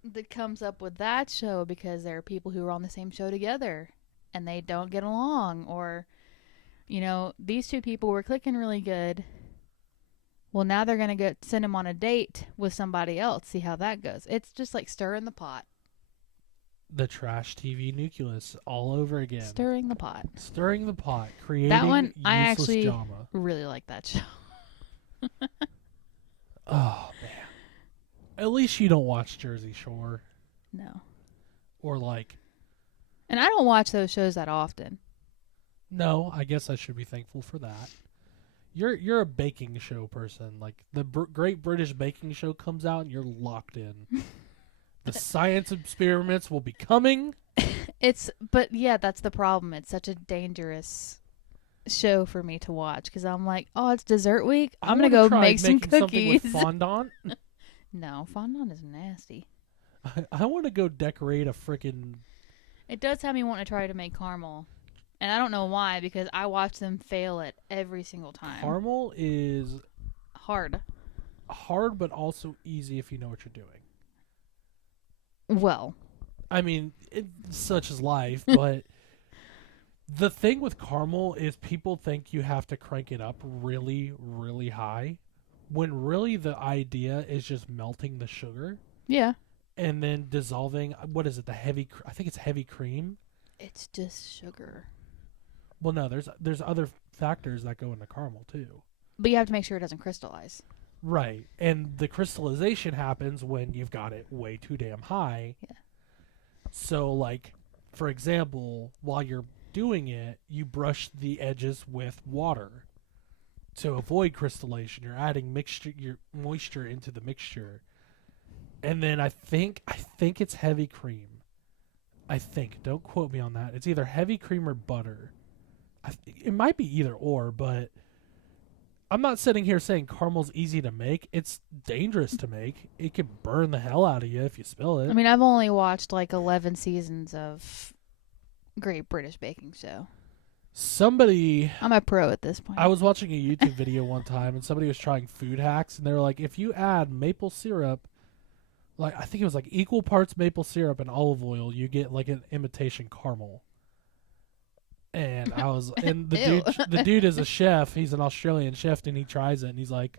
that comes up with that show because there are people who are on the same show together and they don't get along, or these two people were clicking really good. Well, now they're going to send them on a date with somebody else, see how that goes. It's just like stirring the pot. The trash TV nucleus all over again. Stirring the pot. Stirring the pot, creating That one, useless I actually drama. really like that show. Oh, man. At least you don't watch Jersey Shore. No. Or like... And I don't watch those shows that often. No, I guess I should be thankful for that. You're a baking show person. Like, the Great British Baking Show comes out and you're locked in. The science experiments will be coming. But yeah, that's the problem. It's such a dangerous show for me to watch because I'm like, oh, it's dessert week. I'm going to go make some cookies. With fondant. No, fondant is nasty. I want to go decorate a freaking... It does have me want to try to make caramel. And I don't know why, because I watch them fail it every single time. Caramel is... Hard, but also easy if you know what you're doing. Well. I mean, such is life, but the thing with caramel is people think you have to crank it up really, really high, when really the idea is just melting the sugar. Yeah. And then dissolving, what is it, I think it's heavy cream. It's just sugar. Well, no, there's other factors that go into caramel, too. But you have to make sure it doesn't crystallize. Right. And the crystallization happens when you've got it way too damn high. Yeah. So, like, for example, while you're doing it, you brush the edges with water to avoid crystallization. You're adding your moisture into the mixture. And then I think it's heavy cream. I think. Don't quote me on that. It's either heavy cream or butter. It might be either or, but I'm not sitting here saying caramel's easy to make. It's dangerous to make. It could burn the hell out of you if you spill it. I mean, I've only watched like 11 seasons of Great British Baking Show. Somebody, I'm a pro at this point. I was watching a YouTube video one time, and somebody was trying food hacks, and they were like, if you add maple syrup, like I think it was like equal parts maple syrup and olive oil, you get like an imitation caramel. And I was, and Ew. the dude is a chef. He's an Australian chef, and he tries it, and he's like,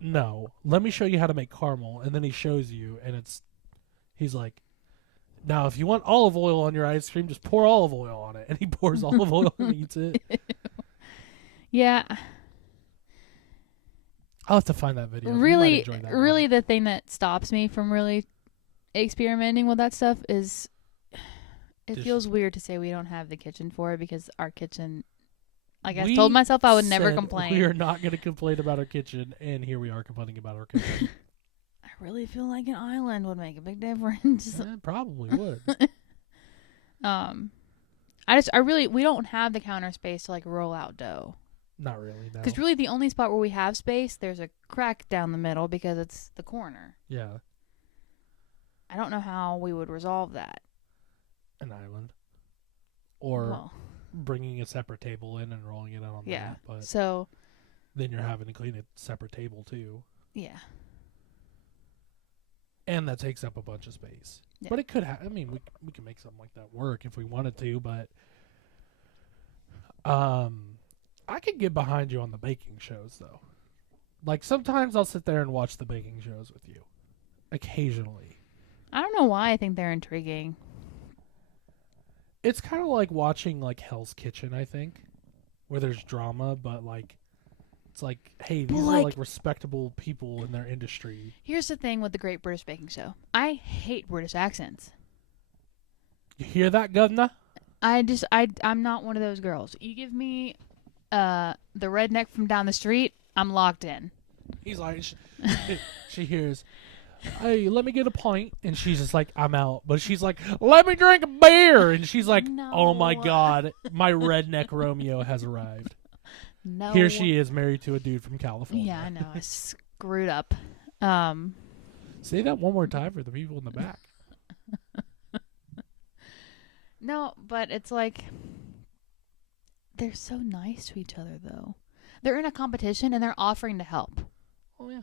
no, let me show you how to make caramel. And then he shows you, and he's like, now if you want olive oil on your ice cream, just pour olive oil on it. And he pours olive oil and eats it. Yeah. I'll have to find that video. You might Really, enjoy that really one. the thing that stops me from really experimenting with that stuff is it Dishes. feels weird to say we don't have the kitchen for it because our kitchen, like I We told myself I would never said complain. We are not going to complain about our kitchen, and here we are complaining about our kitchen. I really feel like an island would make a big difference. It probably would. We don't have the counter space to like roll out dough. Not really, no. Because really the only spot where we have space, there's a crack down the middle because it's the corner. Yeah, I don't know how we would resolve that. an island. Or Well, bringing a separate table in and rolling it out on yeah. that. But So, then you're having to clean a separate table, too. yeah. And that takes up a bunch of space. Yeah. But it could I mean, we can make something like that work if we wanted to, but I could get behind you on the baking shows, though. Like, sometimes I'll sit there and watch the baking shows with you. Occasionally. I don't know why I think they're intriguing. It's kind of like watching, like, Hell's Kitchen, I think, where there's drama, but, like, it's like, hey, these are, like, respectable people in their industry. Here's the thing with the Great British Baking Show. I hate British accents. You hear that, governor? I'm not one of those girls. You give me the redneck from down the street, I'm locked in. He's like, she hears, hey, let me get a pint. And she's just like, I'm out. But she's like, let me drink a beer. And she's like, oh my No. God, my redneck Romeo has arrived. No. Here she is, married to a dude from California. Yeah, I know. I screwed up. Say that one more time for the people in the back. No, but it's like they're so nice to each other, though. They're in a competition and they're offering to help. Oh, yeah.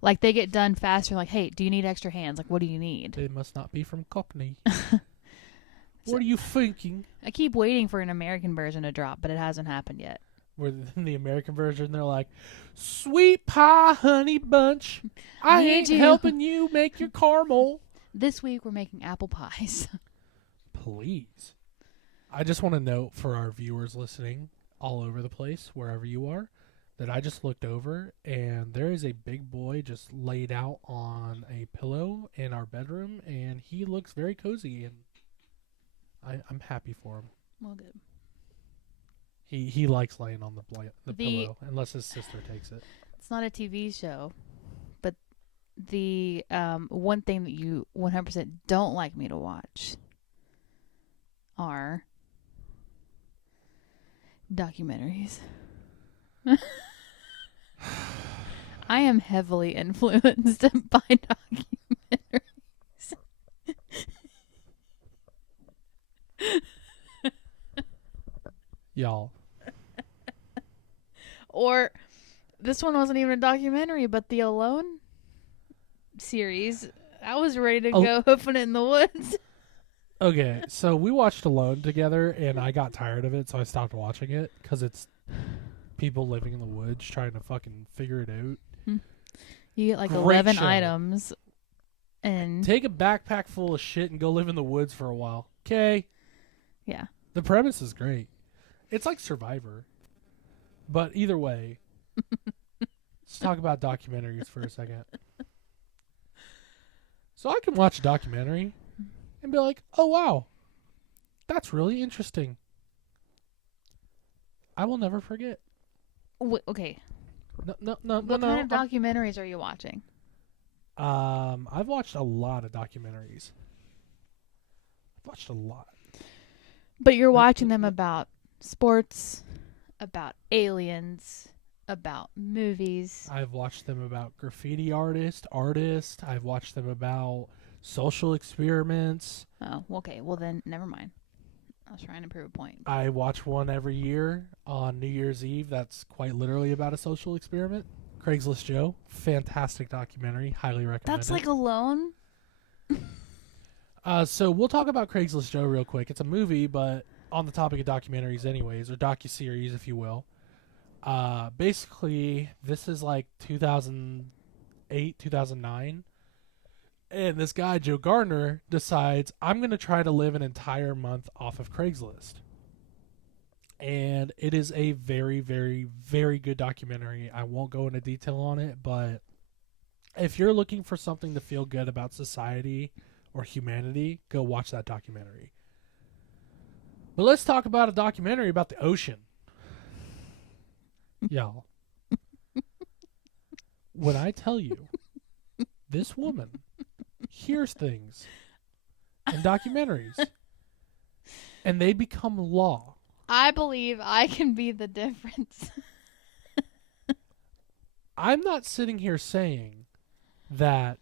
Like they get done faster. Like, hey, do you need extra hands? Like, what do you need? They must not be from Cockney. What are you thinking? I keep waiting for an American version to drop, but it hasn't happened yet. Where in the American version, they're like, sweet pie, honey bunch. I Need ain't you." helping you make your caramel. This week we're making apple pies. Please. I just want to note for our viewers listening all over the place, wherever you are, that I just looked over and there is a big boy just laid out on a pillow in our bedroom, and he looks very cozy, and I'm happy for him. Well, good. He likes laying on the The- pillow, unless his sister takes it. It's not a TV show, but the one thing that you 100% don't like me to watch are documentaries. I am heavily influenced by documentaries. Y'all. Or this one wasn't even a documentary, but the Alone series. I was ready to go hoofing it in the woods. Okay, so we watched Alone together, and I got tired of it, so I stopped watching it, because it's people living in the woods trying to fucking figure it out. You get like Great 11 show. items. And Take a backpack full of shit and go live in the woods for a while. Okay? yeah. The premise is great. It's like Survivor. But either way, let's talk about documentaries for a second. So I can watch a documentary and be like, oh, wow, that's really interesting. I will never forget. Okay. No. What kind of documentaries are you watching? I've watched a lot of documentaries. I've watched a lot. But you're watching them about sports, about aliens, about movies. I've watched them about graffiti artists. I've watched them about social experiments. Oh, okay. Well, then, never mind. I was trying to prove a point. I watch one every year on New Year's Eve that's quite literally about a social experiment. Craigslist Joe. Fantastic documentary. Highly recommend That's it. like Alone? So we'll talk about Craigslist Joe real quick. It's a movie, but on the topic of documentaries anyways, or docuseries, if you will. Basically, this is like 2008, 2009. And this guy, Joe Gardner, decides, I'm going to try to live an entire month off of Craigslist. And it is a very, very, very good documentary. I won't go into detail on it, but if you're looking for something to feel good about society or humanity, go watch that documentary. But let's talk about a documentary about the ocean. Y'all. When I tell you, this woman hears things in documentaries and they become law. I believe I can be the difference. I'm not sitting here saying that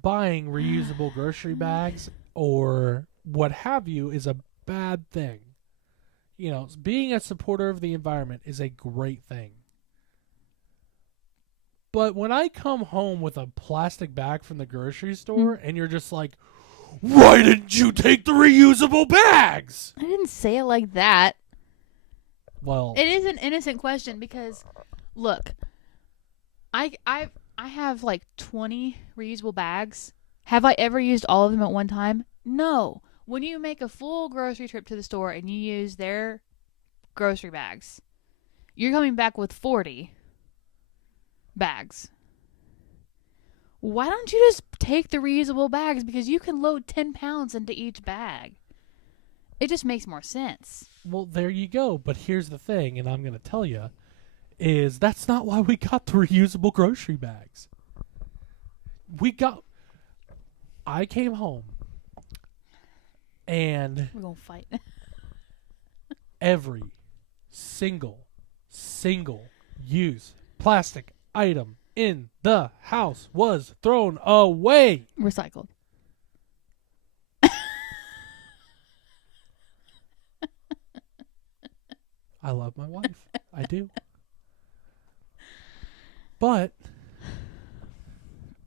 buying reusable grocery bags or what have you is a bad thing. You know, being a supporter of the environment is a great thing. But when I come home with a plastic bag from the grocery store and you're just like, why didn't you take the reusable bags? I didn't say it like that. Well, It is an innocent question because, look, I have like 20 reusable bags. Have I ever used all of them at one time? No. When you make a full grocery trip to the store and you use their grocery bags, you're coming back with 40 bags. Why don't you just take the reusable bags? Because you can load 10 pounds into each bag. It just makes more sense. well, there you go. But here's the thing, and I'm going to tell you, is that's not why we got the reusable grocery bags. I came home and We're going to fight. every single use plastic item in the house was thrown away. Recycled. I love my wife. I do. But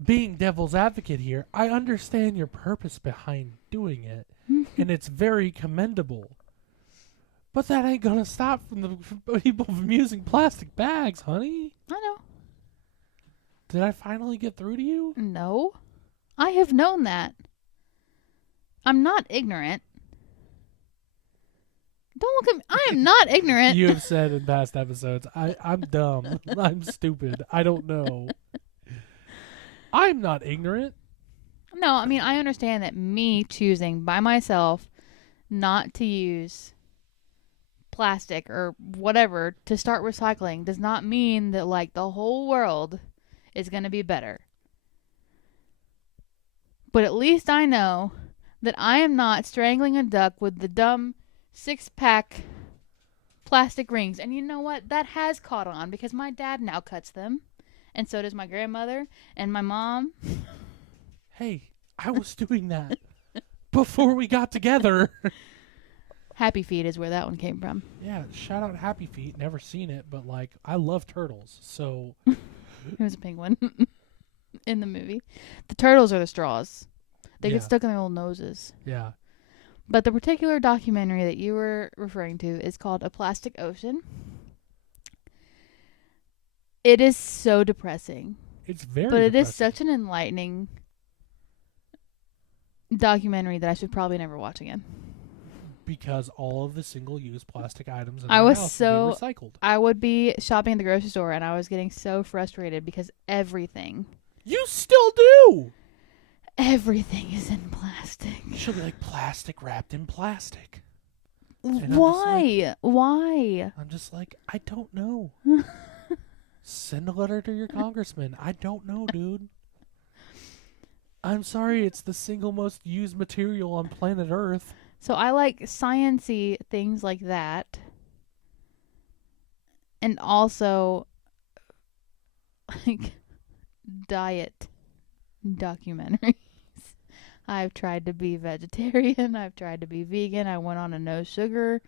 being devil's advocate here, I understand your purpose behind doing it, and it's very commendable. But that ain't gonna stop from the people from using plastic bags, honey. I know. Did I finally get through to you? No. I have known that. I'm not ignorant. Don't look at me. I am not ignorant. You have said in past episodes, I'm dumb. I'm stupid. I don't know. I'm not ignorant. No, I mean, I understand that me choosing by myself not to use plastic or whatever to start recycling does not mean that, like, the whole world is going to be better. But at least I know that I am not strangling a duck with the dumb 6-pack plastic rings. And you know what? That has caught on because my dad now cuts them. And so does my grandmother and my mom. Hey, I was doing that before we got together. Happy Feet is where that one came from. Yeah, shout out Happy Feet. Never seen it, but like I love turtles. So It was a penguin in the movie. The turtles are the straws. They Yeah. get stuck in their little noses. yeah. But the particular documentary that you were referring to is called A Plastic Ocean. It is so depressing. It's very But it is depressing. such an enlightening documentary that I should probably never watch again. Because all of the single-use plastic items in I our was house will be so- recycled. I would be shopping at the grocery store and I was getting so frustrated because everything You still do. is in plastic. She'll be like plastic wrapped in plastic. I'm just Why? Why? I'm just like, I don't know. Send a letter to your congressman. I don't know, dude. I'm sorry, it's the single most used material on planet Earth. So I like science-y things like that. And also like diet documentaries. I've tried to be vegetarian. I've tried to be vegan. I went on a no sugar.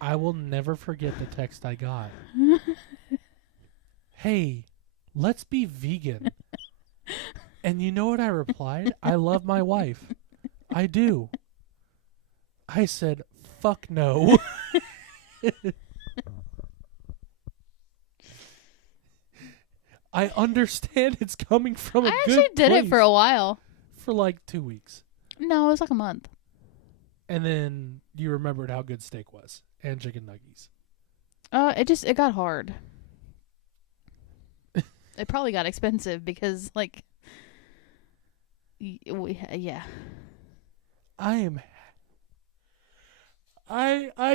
I will never forget the text I got. Hey, let's be vegan. And you know what I replied? I love my wife. I do. I said, fuck no. I understand it's coming from a I good actually did it for a place. while. For like 2 weeks. No, it was like a month. And then you remembered how good steak was and chicken nuggies. It got hard. It probably got expensive because, like, yeah. I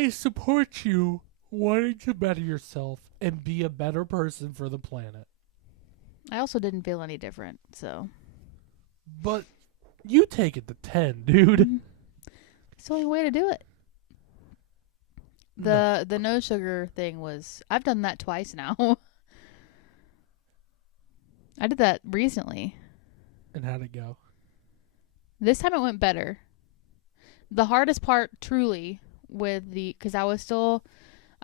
support you wanting to better yourself and be a better person for the planet. I also didn't feel any different, so. But you take it to 10, dude. It's the only way to do it. The no sugar thing was, I've done that twice now. I did that recently. And how'd it go? This time it went better. The hardest part, truly, because I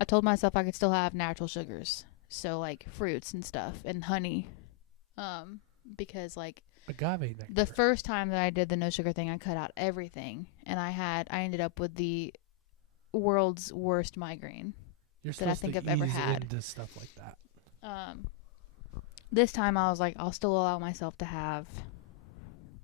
told myself I could still have natural sugars. So, like, fruits and stuff and honey. Because, like, Agave nectar. the first time that I did the no sugar thing, I cut out everything. And I ended up with the world's worst migraine. You're that I supposed think to I've ever ease had. into stuff like that. This time I was like, I'll still allow myself to have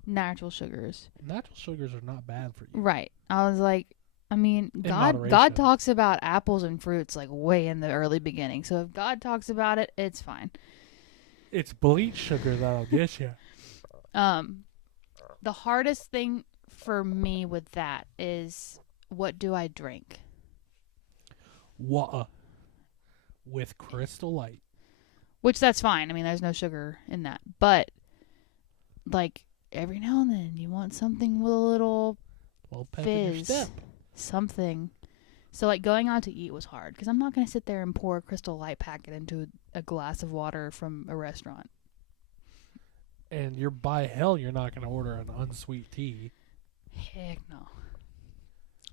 natural sugars. Natural sugars are not bad for you. Right. I was like, I mean, God moderation. talks about apples and fruits like way in the early beginning. So if God talks about it, it's fine. It's bleach sugar that'll get you. The hardest thing for me with that is, what do I drink? Water with Crystal Light. Which that's fine. I mean, there's no sugar in that. But, like, every now and then you want something with a little Pep in your fizz. step. Something. So, like, going out to eat was hard. Because I'm not going to sit there and pour a Crystal Light packet into a glass of water from a restaurant. And you're not going to order an unsweet tea. Heck no.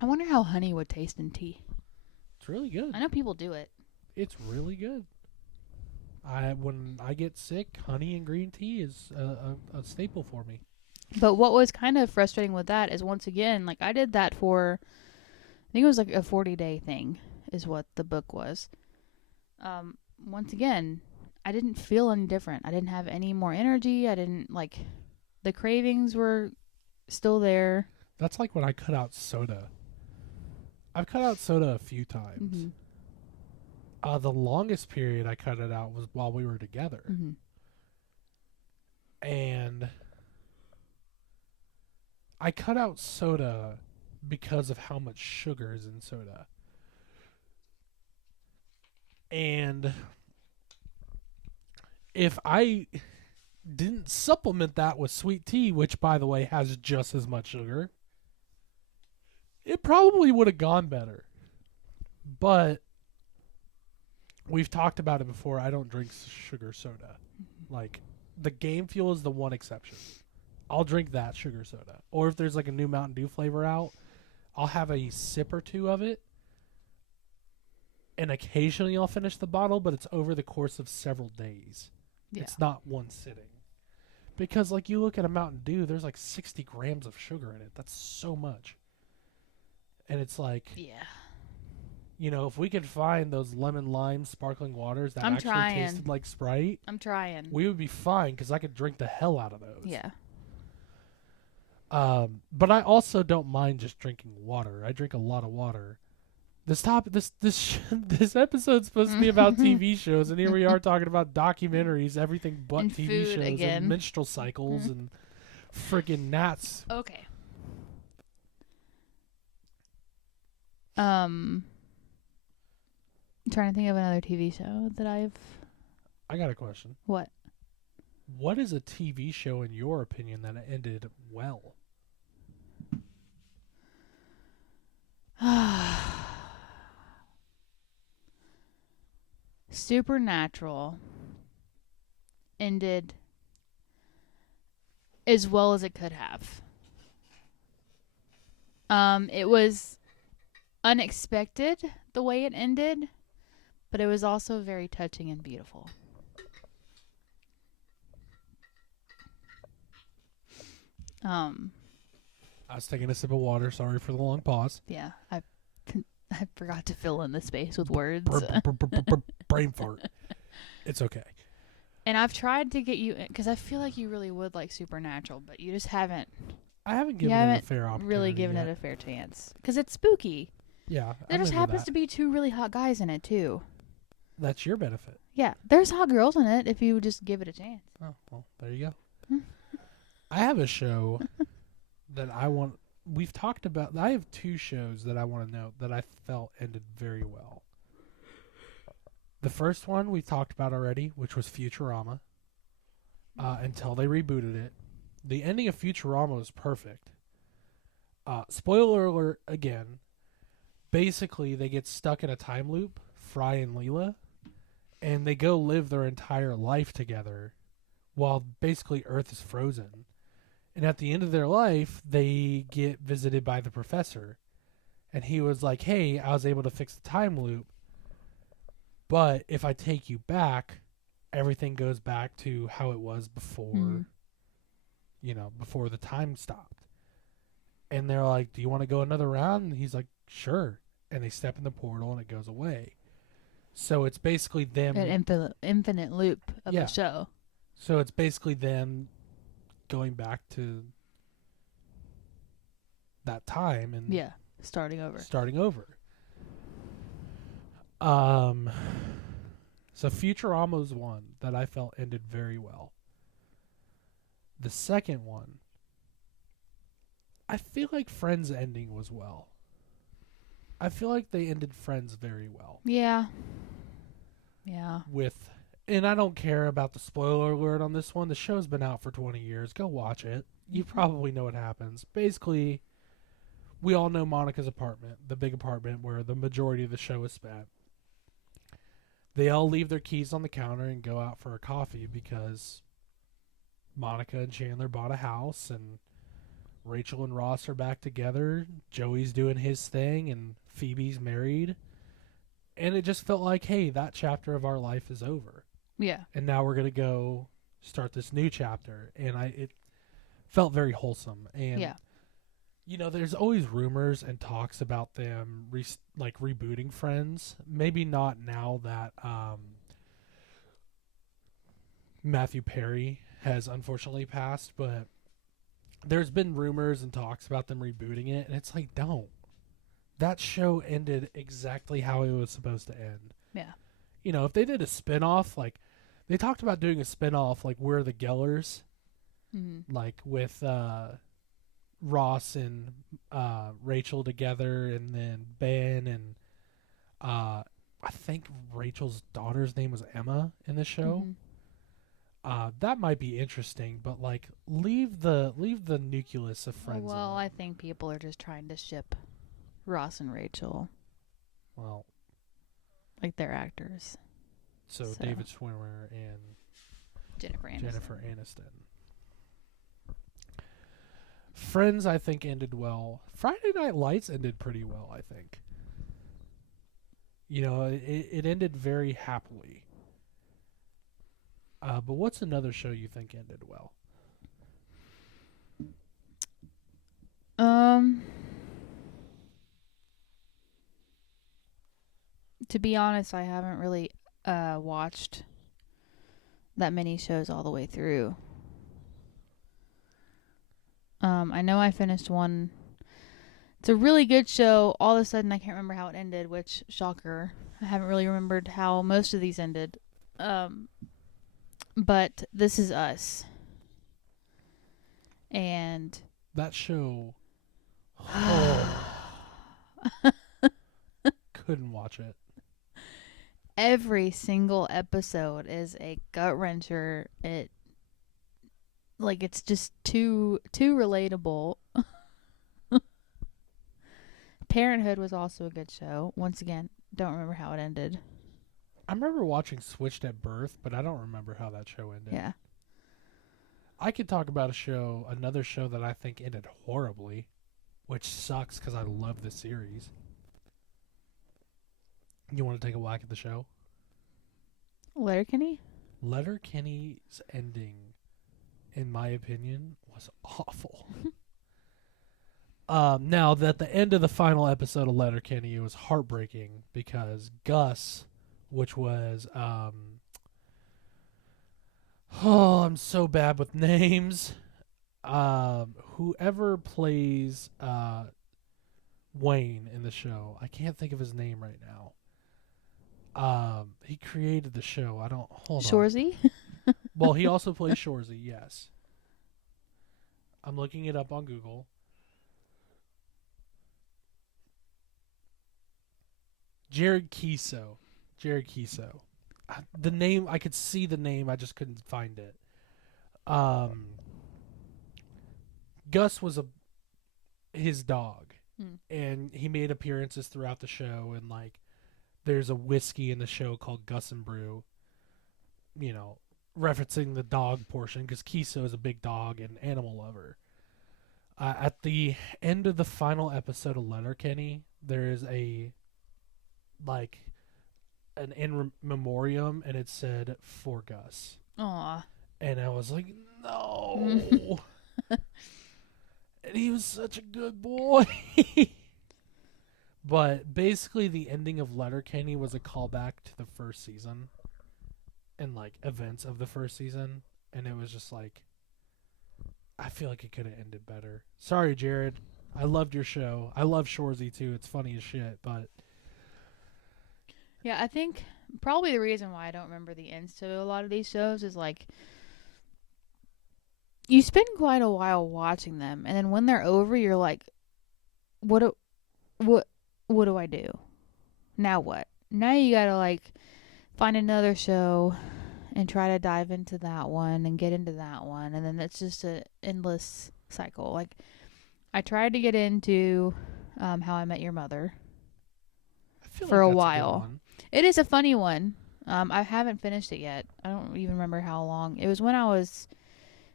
I wonder how honey would taste in tea. It's really good. I know people do it. It's really good. When I get sick, honey and green tea is a staple for me. But what was kind of frustrating with that is, once again, like, I did that for, I think it was like a 40-day thing is what the book was. Once again, I didn't feel any different. I didn't have any more energy. I didn't, like, the cravings were still there. That's like when I cut out soda. I've cut out soda a few times. Mm-hmm. The longest period I cut it out was while we were together. Mm-hmm. And I cut out soda because of how much sugar is in soda. And if I didn't supplement that with sweet tea, which, by the way, has just as much sugar, it probably would have gone better. But we've talked about it before. I don't drink sugar soda. Like, the Game Fuel is the one exception. I'll drink that sugar soda. Or if there's like a new Mountain Dew flavor out, I'll have a sip or two of it. And occasionally I'll finish the bottle, but it's over the course of several days. Yeah. It's not one sitting. Because, like, you look at a Mountain Dew, there's like 60 grams of sugar in it. That's so much. And it's like, Yeah. you know, if we could find those lemon lime sparkling waters that I'm actually trying. tasted like Sprite, I'm trying. we would be fine because I could drink the hell out of those. Yeah. But I also don't mind just drinking water. I drink a lot of water. This episode's supposed to be about TV shows, and here we are talking about documentaries, everything but And TV food shows, again. and menstrual cycles, and friggin' gnats. Okay. I'm trying to think of another TV show that I got a question. What? What is a TV show, in your opinion, that ended well? Supernatural ended as well as it could have. It was unexpected the way it ended, but it was also very touching and beautiful. I was taking a sip of water. Sorry for the long pause. Yeah, I forgot to fill in the space with words. Brain fart. It's okay. And I've tried to get you because I feel like you really would like Supernatural, but you just haven't I haven't given it a fair opportunity. really given yet. it a fair chance because it's spooky. Yeah. There just happens to be two really hot guys in it too. That's your benefit. Yeah, there's hot girls in it if you just give it a chance. Oh, well, there you go. I have a show that I want. We've talked about. I have two shows that I want to note that I felt ended very well. The first one we talked about already, which was Futurama. Until they rebooted it, the ending of Futurama was perfect. Spoiler alert again. Basically, they get stuck in a time loop, Fry and Leela, and they go live their entire life together while basically Earth is frozen. And at the end of their life, they get visited by the professor. And he was like, hey, I was able to fix the time loop. But if I take you back, everything goes back to how it was before, before the time stopped. And they're like, do you want to go another round? And he's like, sure. And they step in the portal and it goes away. So it's basically them. An infinite loop of the show. So it's basically them going back to that time and starting over. So Futurama was one that I felt ended very well. The second one, I feel like Friends ending was well. I feel like they ended Friends very well. Yeah. And I don't care about the spoiler alert on this one. The show's been out for 20 years. Go watch it. You probably know what happens. Basically, we all know Monica's apartment, the big apartment where the majority of the show is spent. They all leave their keys on the counter and go out for a coffee because Monica and Chandler bought a house and Rachel and Ross are back together. Joey's doing his thing and Phoebe's married. And it just felt like, hey, that chapter of our life is over. Yeah. And now we're going to go start this new chapter. And it felt very wholesome. And, there's always rumors and talks about them rebooting Friends. Maybe not now that Matthew Perry has unfortunately passed, but there's been rumors and talks about them rebooting it. And it's like, don't. That show ended exactly how it was supposed to end. Yeah. If they did a spinoff, they talked about doing a spinoff, We're the Gellers, with Ross and Rachel together, and then Ben and I think Rachel's daughter's name was Emma in the show. That might be interesting, but leave the nucleus of Friends. Well, I think people are just trying to ship Ross and Rachel. Well, they're actors. So David Schwimmer and Jennifer Aniston. Friends, I think, ended well. Friday Night Lights ended pretty well, I think. It ended very happily. But what's another show you think ended well? To be honest, I haven't really watched that many shows all the way through. I know I finished one. It's a really good show. All of a sudden, I can't remember how it ended, which, shocker. I haven't really remembered how most of these ended. But This Is Us. And that show... couldn't watch it. Every single episode is a gut-wrencher. It's just too relatable. Parenthood was also a good show. Once again, don't remember how it ended. I remember watching Switched at Birth, but I don't remember how that show ended. Yeah. I could talk about another show that I think ended horribly. which sucks because I love this series. You want to take a whack at the show? Letterkenny? Letterkenny's ending, in my opinion, was awful. Now, that the end of the final episode of Letterkenny was heartbreaking because Gus, which was, oh, I'm so bad with names. Whoever plays Wayne in the show, I can't think of his name right now. He created the show. Hold on. Shorzy? Well, he also plays Shorzy, yes. I'm looking it up on Google. Jared Kiso. The name, I could see the name, I just couldn't find it. Gus was his dog, and he made appearances throughout the show, and like, there's a whiskey in the show called Gus and Brew, you know, referencing the dog portion, because Kiso is a big dog and animal lover. At the end of the final episode of Letterkenny, there is an in memoriam, and it said, "For Gus." Aw. And I was like, no. And he was such a good boy. But basically, the ending of Letterkenny was a callback to the first season and like events of the first season, and it was just like, I feel like it could have ended better. Sorry, Jared. I loved your show. I love Shorzy too. It's funny as shit, but Yeah, I think probably the reason why I don't remember the ends to a lot of these shows is like you spend quite a while watching them, and then when they're over, you're like, what do I do? Now what? Now you gotta like find another show and try to dive into that one and get into that one, and then it's just an endless cycle. Like I tried to get into How I Met Your Mother I feel for like a that's while. good one. It is a funny one. I haven't finished it yet. I don't even remember how long. It was when I was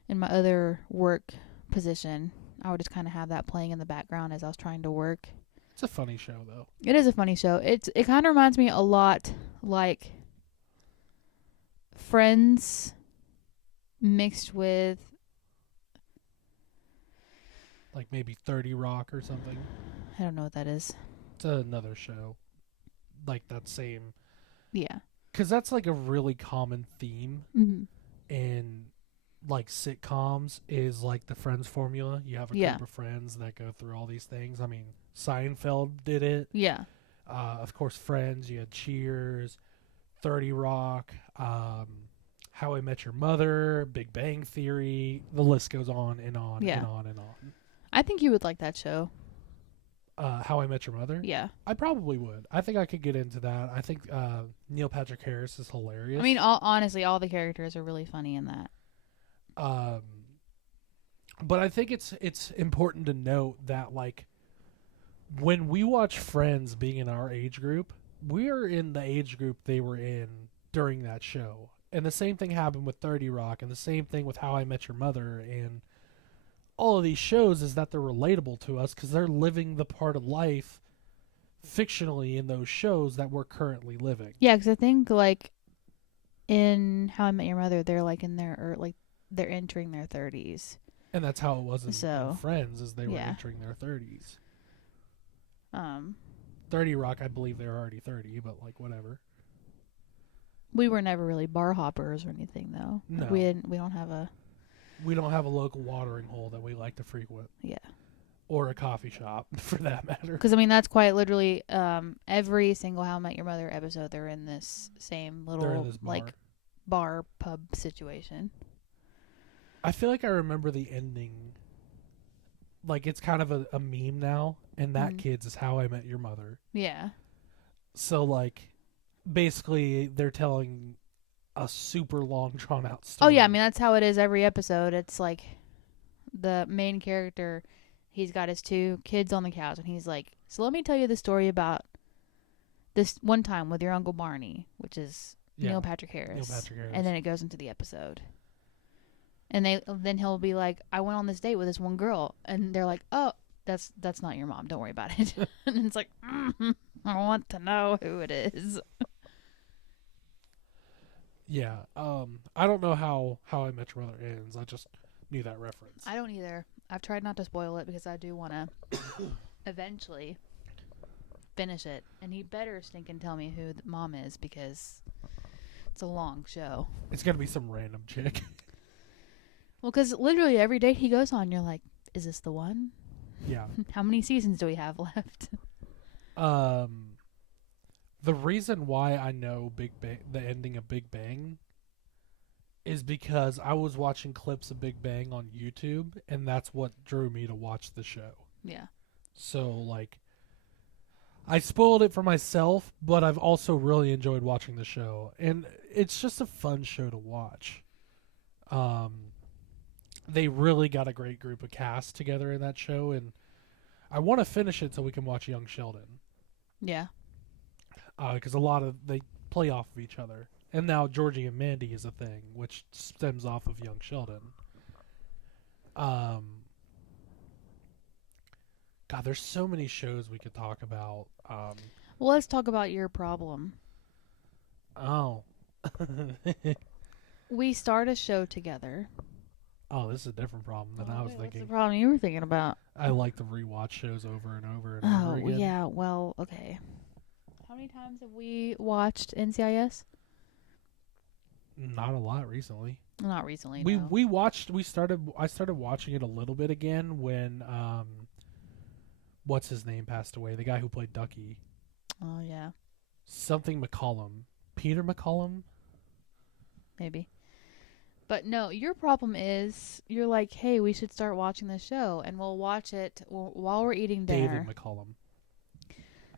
in my other work position. I would just kind of have that playing in the background as I was trying to work. It's a funny show, though. It is a funny show. It kind of reminds me a lot like Friends mixed with Like maybe 30 Rock or something. I don't know what that is. It's another show. Like that same. Yeah. Because that's like a really common theme Mm-hmm. in like sitcoms is like the Friends formula. You have a Yeah. group of friends that go through all these things. I mean, Seinfeld did it. Yeah. Of course, Friends. You had Cheers, 30 Rock, How I Met Your Mother, Big Bang Theory. The list goes on and on Yeah. and on and on. I think you would like that show. How I Met Your Mother? Yeah. I probably would. I think I could get into that. I think Neil Patrick Harris is hilarious. I mean, honestly, all the characters are really funny in that. But I think it's important to note that like when we watch Friends being in our age group, we are in the age group they were in during that show. And the same thing happened with 30 Rock, and the same thing with How I Met Your Mother, and all of these shows is that they're relatable to us because they're living the part of life fictionally in those shows that we're currently living. Yeah, because I think like in How I Met Your Mother, they're like in their they're entering their 30s. And that's how it was in So, Friends, as they were yeah. entering their 30s. 30 Rock, I believe they were already 30, but like whatever. We were never really bar hoppers or anything though. No. We don't have a We don't have a local watering hole that we like to frequent. yeah. Or a coffee shop, for that matter. Because I mean that's quite literally every single How I Met Your Mother episode they're in this same They're little in this bar. like bar pub situation. I feel like I remember the ending. Like, it's kind of a meme now, and that Mhm. Kids is How I Met Your Mother. Yeah. So, like, basically, they're telling a super long, drawn-out story. Oh yeah, I mean that's how it is every episode. It's like the main character, he's got his two kids on the couch, and he's like, "So let me tell you the story about this one time with your Uncle Barney," which is Yeah. Neil Patrick Harris. Neil Patrick Harris. And then it goes into the episode. And then he'll be like, "I went on this date with this one girl," and they're like, "Oh, that's not your mom. Don't worry about it. And it's like, I want to know who it is. Yeah. I don't know how I Met Your Mother ends. I just knew that reference. I don't either. I've tried not to spoil it because I do want to eventually finish it. And he better stinking tell me who the mom is because it's a long show. It's gonna be some random chick. Well, because literally every date he goes on, you're like, is this the one? Yeah. How many seasons do we have left? The reason why I know the ending of Big Bang is because I was watching clips of Big Bang on YouTube, and that's what drew me to watch the show. Yeah. So, like, I spoiled it for myself, but I've also really enjoyed watching the show, and it's just a fun show to watch. They really got a great group of cast together in that show, and I want to finish it so we can watch Young Sheldon. Yeah. Because they play off of each other. And now Georgie and Mandy is a thing, which stems off of Young Sheldon. God, there's so many shows we could talk about. Well, let's talk about your problem. Oh. We start a show together. Oh, this is a different problem than I was thinking. What's the problem you were thinking about? I like to rewatch shows over and over and over Oh, again. yeah. Well, okay. How many times have we watched NCIS? Not a lot recently. Not recently. I started watching it a little bit again when what's his name passed away, the guy who played Ducky. Oh yeah. Something McCollum. Peter McCollum? Maybe. But no, your problem is you're like, hey, we should start watching the show, and we'll watch it while we're eating dinner. David McCollum.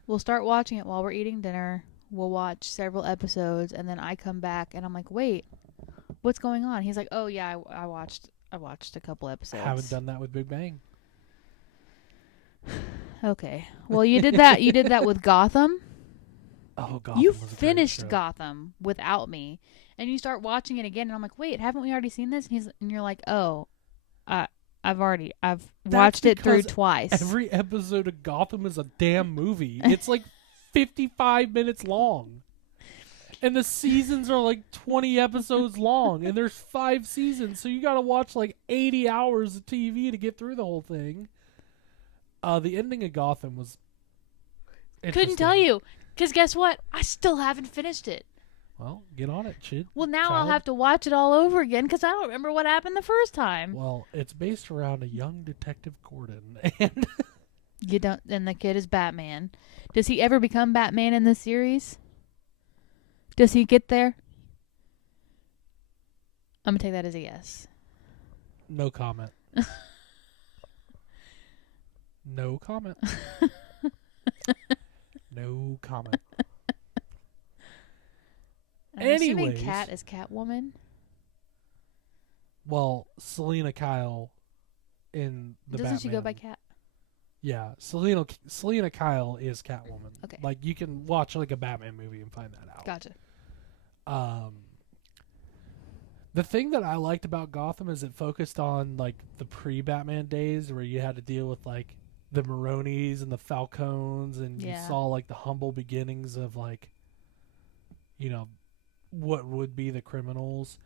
We'll start watching it while we're eating dinner. We'll watch several episodes, and then I come back, and I'm like, wait, what's going on? He's like, oh yeah, I watched a couple episodes. I haven't done that with Big Bang. Okay. Well, you did that. You did that with Gotham. Oh, Gotham You was a great finished show. Gotham without me, and you start watching it again, and I'm like, wait, haven't we already seen this? And you're like, oh, I've watched it through because twice. Every episode of Gotham is a damn movie. It's like 55 minutes long. And the seasons are like 20 episodes long. And there's 5 seasons. So you got to watch like 80 hours of TV to get through the whole thing. The ending of Gotham was Couldn't tell you. Because guess what? I still haven't finished it. Well, get on it, shit. Well, now I'll child. have to watch it all over again because I don't remember what happened the first time. Well, it's based around a young Detective Gordon. And You don't. And the kid is Batman. Does he ever become Batman in this series? Does he get there? I'm gonna take that as a yes. no comment. No comment. No comment. I'm assuming Anyways. Cat is Catwoman. Well, Selena Kyle in the Doesn't she go by Batman- Cat? Yeah, Selena Kyle is Catwoman. Okay. Like you can watch like a Batman movie and find that out. Gotcha. The thing that I liked about Gotham is it focused on like the pre-Batman days where you had to deal with like the Maronis and the Falcones, and you Yeah. saw like the humble beginnings of like, you know, what would be the criminals.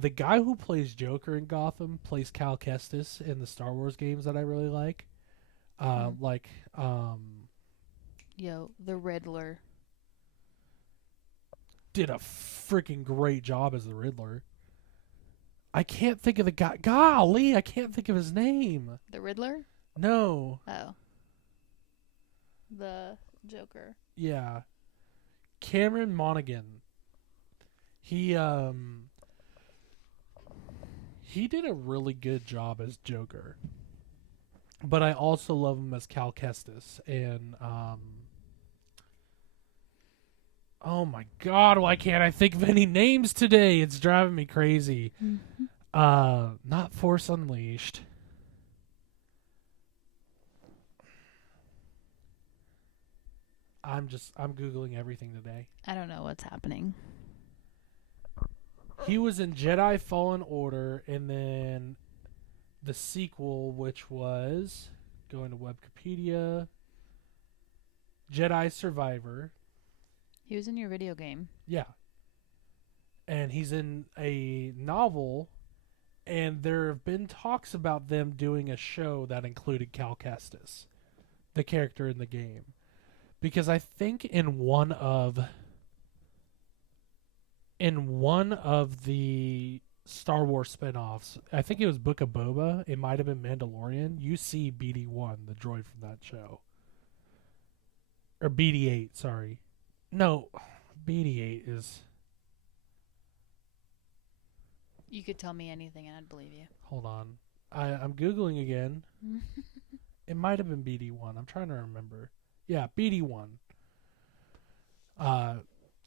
The guy who plays Joker in Gotham plays Cal Kestis in the Star Wars games that I really like. Yo, the Riddler. Did a freaking great job as the Riddler. I can't think of the guy. Golly, I can't think of his name. The Riddler? No. Oh. The Joker. Yeah. Cameron Monaghan. He did a really good job as Joker. But I also love him as Cal Kestis. And oh my god, why can't I think of any names today? It's driving me crazy. Not Force Unleashed. I'm Googling everything today. I don't know what's happening. He was in Jedi Fallen Order, and then the sequel, which was going to Wikipedia. Jedi Survivor. He was in your video game. Yeah. And he's in a novel, and there have been talks about them doing a show that included Cal Kestis, the character in the game. Because I think in one of the Star Wars spinoffs, I think it was Book of Boba, it might have been Mandalorian, you see BD-1, the droid from that show. Or BD-8, sorry. No, BD-8 is... You could tell me anything and I'd believe you. Hold on. I'm Googling again. It might have been BD-1. I'm trying to remember. Yeah, BD-1.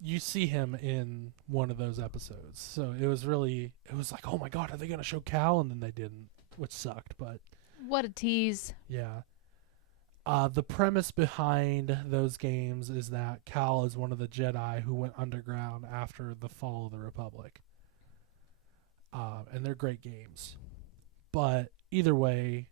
You see him in one of those episodes. So it was like, oh my god, are they going to show Cal? And then they didn't, which sucked, but... What a tease. Yeah. The premise behind those games is that Cal is one of the Jedi who went underground after the fall of the Republic. And they're great games. But either way,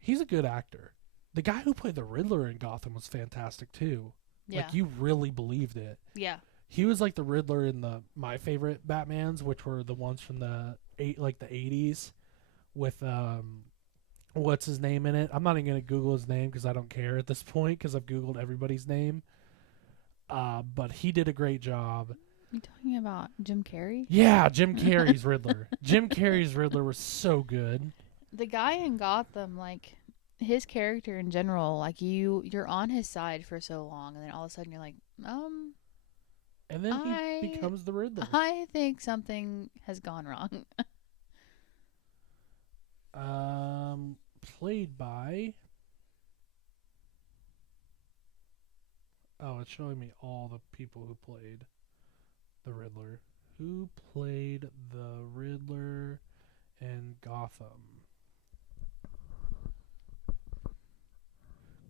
he's a good actor. The guy who played the Riddler in Gotham was fantastic too. Yeah. Like, you really believed it. Yeah. He was like the Riddler in my favorite Batmans, which were the ones from the 80s with what's his name in it. I'm not even going to Google his name because I don't care at this point because I've Googled everybody's name. But he did a great job. You talking about Jim Carrey? Yeah, Jim Carrey's Riddler. Jim Carrey's Riddler was so good. The guy in Gotham, like, his character in general, like, you're on his side for so long, and then all of a sudden you're like, And then he becomes the Riddler. I think something has gone wrong. Played by... Oh, it's showing me all the people who played the Riddler. Who played the Riddler in Gotham?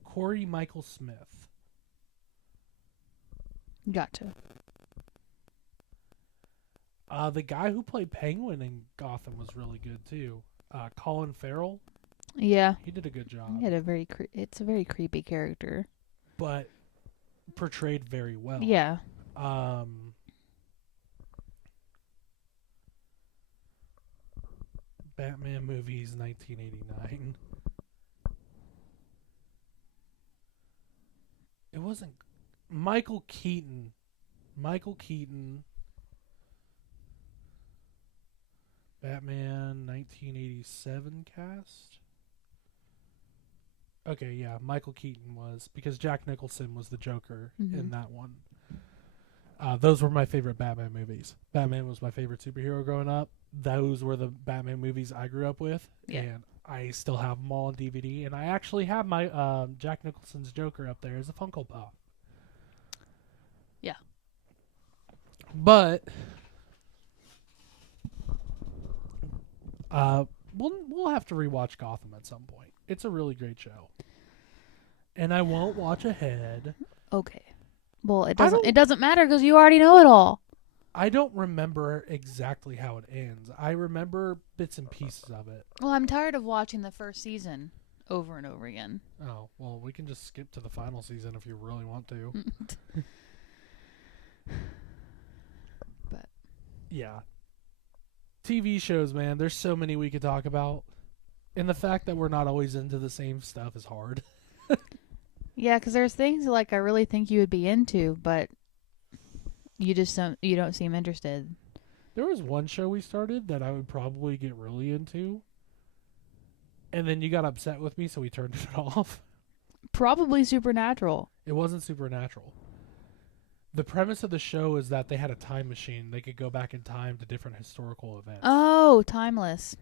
Corey Michael Smith. Gotcha. The guy who played Penguin in Gotham was really good too. Colin Farrell. Yeah. He did a good job. He had it's a very creepy character. But portrayed very well. Yeah. Batman movies, 1989. It wasn't Michael Keaton. Batman 1987 cast. Okay, yeah, Michael Keaton was, because Jack Nicholson was the Joker in that one. Those were my favorite Batman movies. Batman was my favorite superhero growing up. Those were the Batman movies I grew up with, and I still have them all on DVD. And I actually have my Jack Nicholson's Joker up there as a Funko Pop. Yeah. But we'll have to rewatch Gotham at some point. It's a really great show, and I won't watch ahead. Okay. Well, it doesn't matter because you already know it all. I don't remember exactly how it ends. I remember bits and pieces of it. Well, I'm tired of watching the first season over and over again. Oh, well, we can just skip to the final season if you really want to. But yeah. TV shows, man, there's so many we could talk about. And the fact that we're not always into the same stuff is hard. yeah, because there's things like I really think you would be into, but you don't seem interested. There was one show we started that I would probably get really into. And then you got upset with me, so we turned it off. Probably Supernatural. It wasn't Supernatural. The premise of the show is that they had a time machine. They could go back in time to different historical events. Oh, Timeless.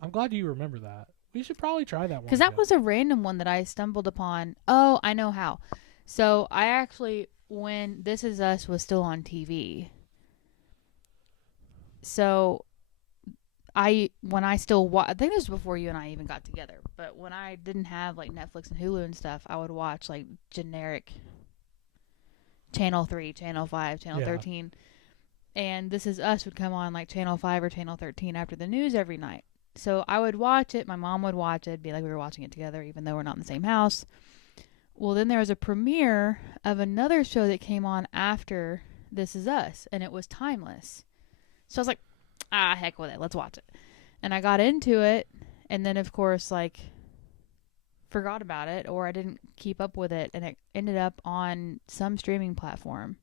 I'm glad you remember that. We should probably try that one. Because that was a random one that I stumbled upon. Oh, I know how. So I actually, when This Is Us was still on TV, so I think this was before you and I even got together, but when I didn't have like Netflix and Hulu and stuff, I would watch like generic Channel 3, Channel 5, Channel 13. And This Is Us would come on like Channel 5 or Channel 13 after the news every night. So I would watch it. My mom would watch it. It'd be like we were watching it together, even though we're not in the same house. Well, then there was a premiere of another show that came on after This Is Us, and it was Timeless. So I was like, heck with it. Let's watch it. And I got into it, and then, of course, like, forgot about it, or I didn't keep up with it, and it ended up on some streaming platform.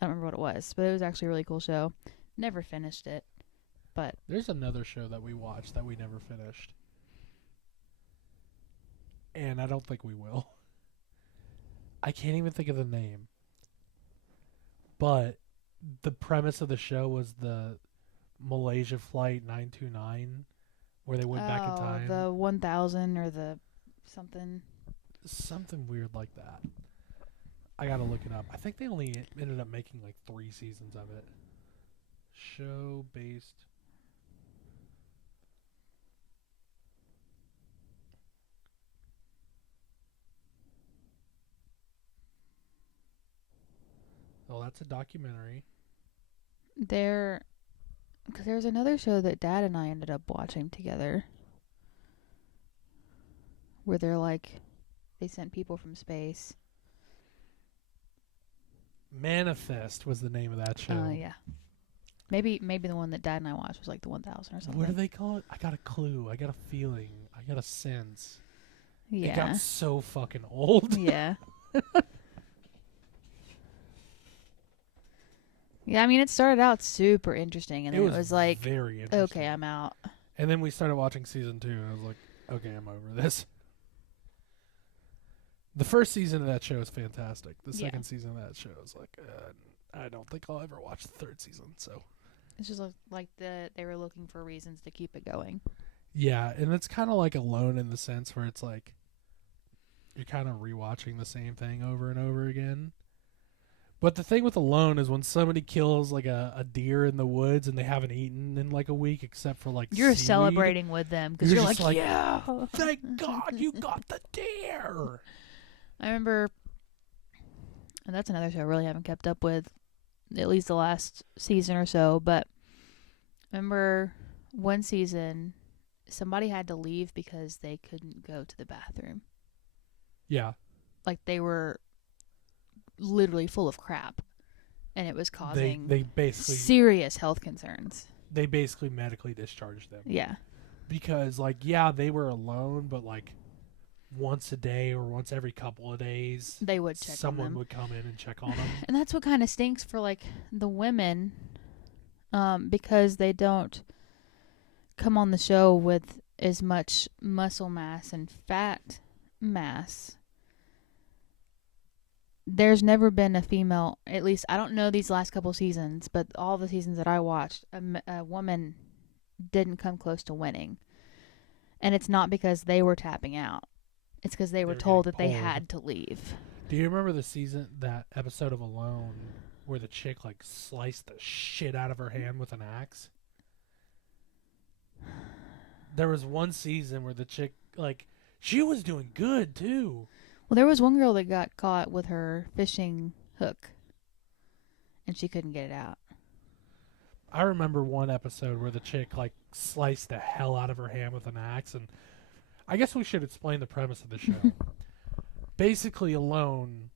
I don't remember what it was, but it was actually a really cool show. Never finished it, but... There's another show that we watched that we never finished. And I don't think we will. I can't even think of the name. But the premise of the show was the Malaysia Flight 929, where they went back in time. The 1000 or the something. Something weird like that. I gotta look it up. I think they only ended up making like 3 seasons of it. Show based. Oh, that's a documentary. Because there was another show that Dad and I ended up watching together, where they're like, they sent people from space. Manifest was the name of that show. Yeah. Maybe the one that Dad and I watched was like the 1000 or something. What do they call it? I got a clue. I got a feeling. I got a sense. Yeah. It got so fucking old. Yeah. Yeah, I mean, it started out super interesting, and then it was like, very interesting. okay, I'm out. And then we started watching season 2, and I was like, okay, I'm over this. The first season of that show is fantastic. The second season of that show is like, I don't think I'll ever watch the third season. So it's just like they were looking for reasons to keep it going. Yeah, and it's kind of like Alone in the sense where it's like you're kind of rewatching the same thing over and over again. But the thing with Alone is when somebody kills like a deer in the woods and they haven't eaten in like a week except for like you're seaweed, celebrating with them because you're just like, yeah, thank God you got the deer. I remember, and that's another show I really haven't kept up with, at least the last season or so, but I remember one season somebody had to leave because they couldn't go to the bathroom. Yeah. Like they were literally full of crap, and it was causing they basically serious health concerns. They basically medically discharged them. Yeah. Because like they were alone, but like once a day or once every couple of days they would check on them. Someone would come in and check on them. And that's what kind of stinks for like the women, because they don't come on the show with as much muscle mass and fat mass. There's never been a female, at least I don't know these last couple seasons, but all the seasons that I watched, a woman didn't come close to winning. And it's not because they were tapping out. It's because they were told that they had to leave. Do you remember that episode of Alone where the chick like sliced the shit out of her hand with an axe? There was one season where the chick, like, she was doing good too. Well, there was one girl that got caught with her fishing hook, and she couldn't get it out. I remember one episode where the chick, like, sliced the hell out of her hand with an axe, and I guess we should explain the premise of the show. Basically, Alone,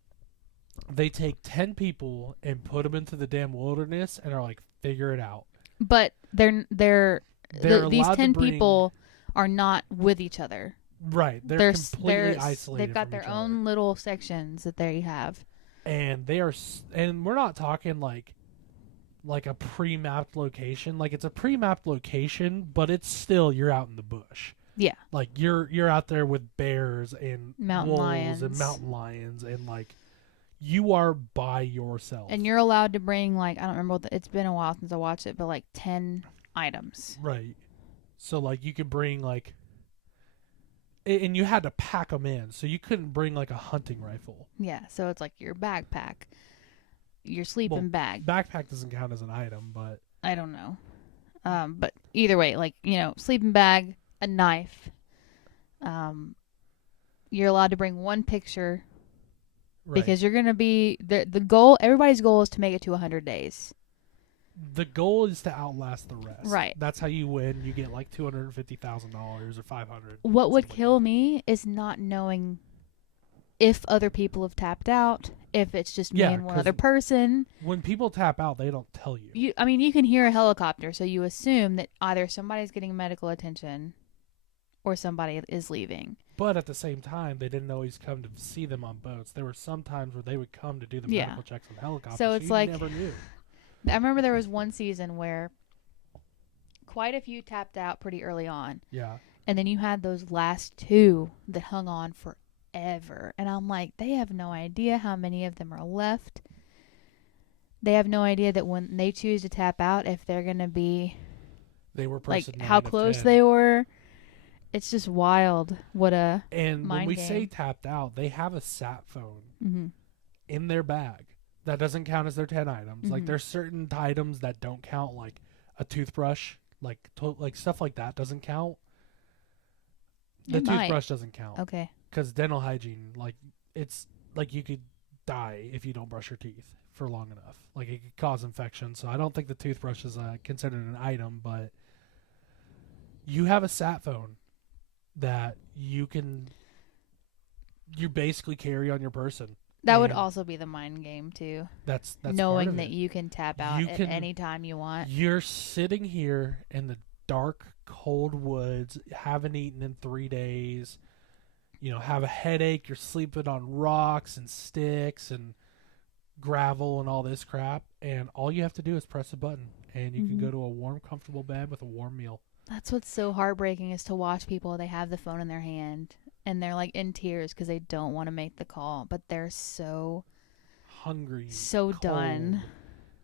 they take 10 people and put them into the damn wilderness and are like, figure it out. But these 10 people are not with each other. Right. They're completely isolated. They've got their own little sections that they have. And they are, and we're not talking like a pre-mapped location. Like, it's a pre-mapped location, but it's still, you're out in the bush. Yeah. Like, you're out there with bears and mountain wolves lions and mountain lions, and like, you are by yourself. And you're allowed to bring, like, I don't remember it's been a while since I watched it, but like 10 items. Right. So like, you could bring like, and you had to pack them in, so you couldn't bring like a hunting rifle. Yeah, so it's like your backpack, your sleeping bag. Backpack doesn't count as an item, but I don't know. But either way, like, sleeping bag, a knife. You're allowed to bring one picture, right. because you're gonna be the goal. Everybody's goal is to make it to 100 days. the goal is to outlast the rest. Right. That's how you win. You get like $250,000 or 500. What would something kill like me is not knowing if other people have tapped out, if it's just me Yeah, and one 'cause other person. that. When people tap out, they don't tell you. I mean, you can hear a helicopter, so you assume that either somebody's getting medical attention or somebody is leaving. But at the same time, they didn't always come to see them on boats. There were some times where they would come to do the Yeah. medical checks on helicopters. So it's you like- never knew. I remember there was one season where quite a few tapped out pretty early on. Yeah. And then you had those last two that hung on forever. And I'm like, they have no idea how many of them are left. They have no idea that when they choose to tap out, if they're going to be, They were like, person how 9 of close 10. they were. It's just wild. What a. And when mind we say game. tapped out, they have a sat phone Mm-hmm. in their bag. That doesn't count as their 10 items. Like Mhm. there's certain items that don't count, like a toothbrush, like stuff like that doesn't count. The It might. toothbrush doesn't count Okay. because dental hygiene, like it's like you could die if you don't brush your teeth for long enough. Like it could cause infection. So I don't think the toothbrush is considered an item, but you have a sat phone that you basically carry on your person. That would And also be the mind game, too. That's part Knowing of that it. you can tap out You at can- any time you want. You're sitting here in the dark, cold woods, haven't eaten in 3 days, have a headache, you're sleeping on rocks and sticks and gravel and all this crap, and all you have to do is press a button, and you can Mhm. go to a warm, comfortable bed with a warm meal. That's what's so heartbreaking is to watch people, they have the phone in their hand and they're like in tears because they don't want to make the call, but they're so Hungry, done.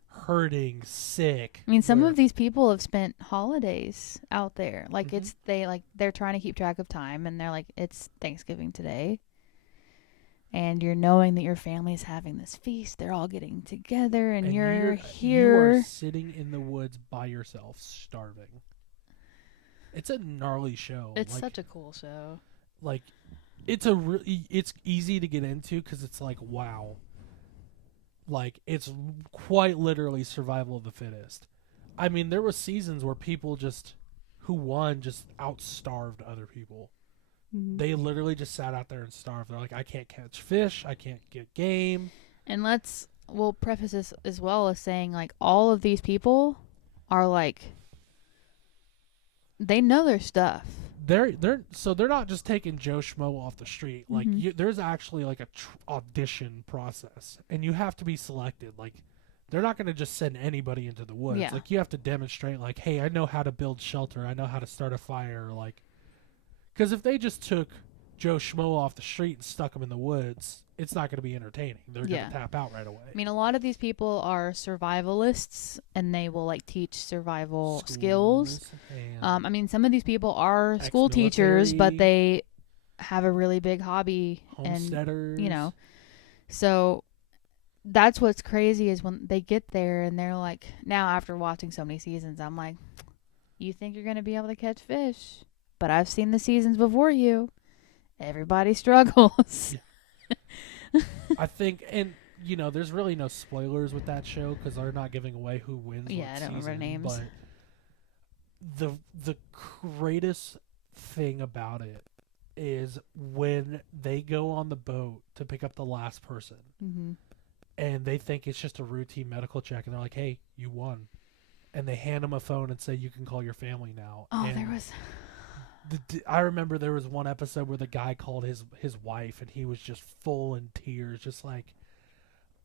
cold, hurting, sick. I mean, some where- of these people have spent holidays out there. Like Mhm. they're trying to keep track of time and they're like, it's Thanksgiving today. And you're knowing that your family's having this feast. They're all getting together and you're You here. are sitting in the woods by yourself, starving. It's a gnarly show. It's like, such a cool show. like it's easy to get into because it's like, wow, like it's quite literally survival of the fittest. I mean, there was seasons where people who won just outstarved other people. Mhm. They literally just sat out there and starved. They're like, I can't catch fish, I can't get game. And we'll preface this as well as saying, like, all of these people are like, they know their stuff. They're not just taking Joe Schmo off the street. Like Mhm. there's actually like a audition process, and you have to be selected. Like they're not going to just send anybody into the woods. Yeah. Like you have to demonstrate, like, hey, I know how to build shelter. I know how to start a fire. Like, because if they just took Joe Schmo off the street and stuck him in the woods, it's not going to be entertaining. They're Yeah. going to tap out right away. I mean, a lot of these people are survivalists and they will, like, teach survival skills. Schools and I mean, some of these people are school teachers, but they have a really big hobby and, homesteaders. so that's what's crazy is when they get there and they're like, now after watching so many seasons, I'm like, you think you're going to be able to catch fish, but I've seen the seasons before you. Everybody struggles. I think, and there's really no spoilers with that show because they're not giving away who wins. Yeah, what I don't remember season, names. But the greatest thing about it is when they go on the boat to pick up the last person, Mm-hmm. and they think it's just a routine medical check, and they're like, "Hey, you won," and they hand them a phone and say, "You can call your family now." Oh, and there was. I remember there was one episode where the guy called his wife and he was just full in tears, just like,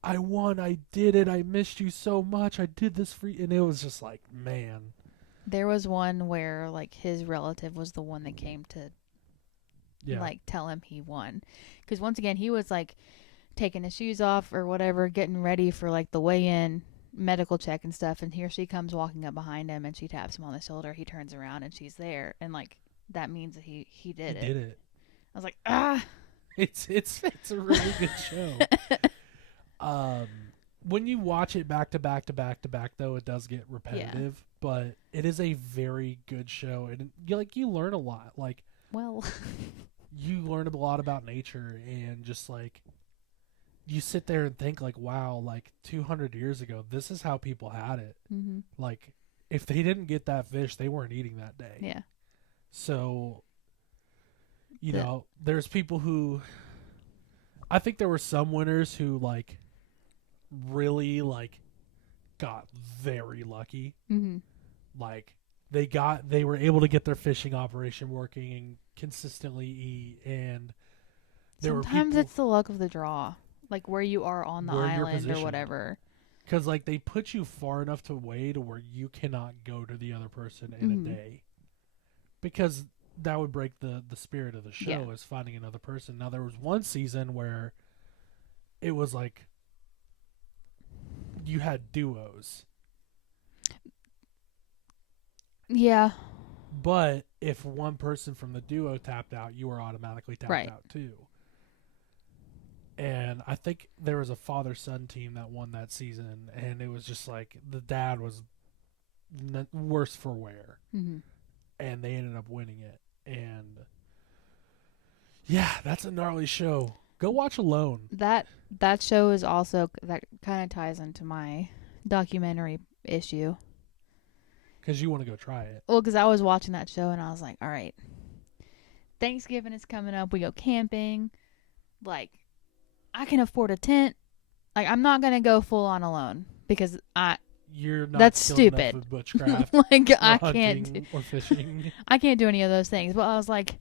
I won, I did it, I missed you so much, I did this for you. And it was just like, man. There was one where, like, his relative was the one that came to, Yeah. like, tell him he won. Because, once again, he was, like, taking his shoes off or whatever, getting ready for, like, the weigh-in medical check and stuff. And here she comes walking up behind him, and she taps him on the shoulder. He turns around, and she's there. And, like, that means that he did it. He did it. I was like, ah! It's a really good show. When you watch it back to back to back to back, though, it does get repetitive. But it is a very good show, and you learn a lot. Like, Well, you learn a lot about nature and just like you sit there and think like, wow, like 200 years ago, this is how people had it. Mm-hmm. Like, if they didn't get that fish, they weren't eating that day. Yeah. So, you The- know, there's people who, I think there were some winners who like really like got very lucky. Mm-hmm. Like they were able to get their fishing operation working and consistently eat, and there Sometimes were it's the luck of the draw, like where you are on the Where you're island or positioned. whatever. because like they put you far enough away to where you cannot go to the other person in Mhm. a day, because that would break the spirit of the show, Yeah. is finding another person. Now there was one season where it was like you had duos, Yeah. but if one person from the duo tapped out, you were automatically tapped Right. out too. And I think there was a father-son team that won that season, and it was just like the dad was worse for wear, Mm-hmm. and they ended up winning it. And yeah, that's a gnarly show. Go watch Alone. That show is also, that kind of ties into my documentary issue. Because you want to go try it. Well, because I was watching that show and I was like, all right, Thanksgiving is coming up. We go camping. Like, I can afford a tent. Like, I'm not gonna go full on alone because You're not That's skilled enough stupid. with bushcraft like or I hunting can't or fishing. I can't do any of those things. But I was like,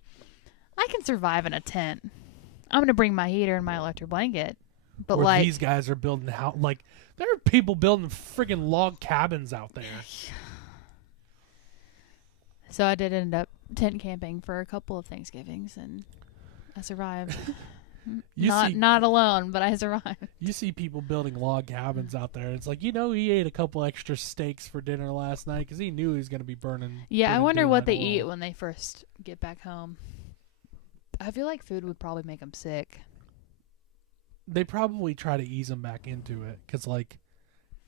I can survive in a tent. I'm gonna bring my heater and my electric blanket. But Where like, these guys are building like there are people building friggin' log cabins out there. so I did end up tent camping for a couple of Thanksgivings, and I survived. You see- not alone, but I survived. You see people building log cabins out there. It's like, he ate a couple extra steaks for dinner last night because he knew he was going to be burning. Yeah, I burning wonder what they daylight eat oil. when they first get back home. I feel like food would probably make them sick. They probably try to ease them back into it because, like,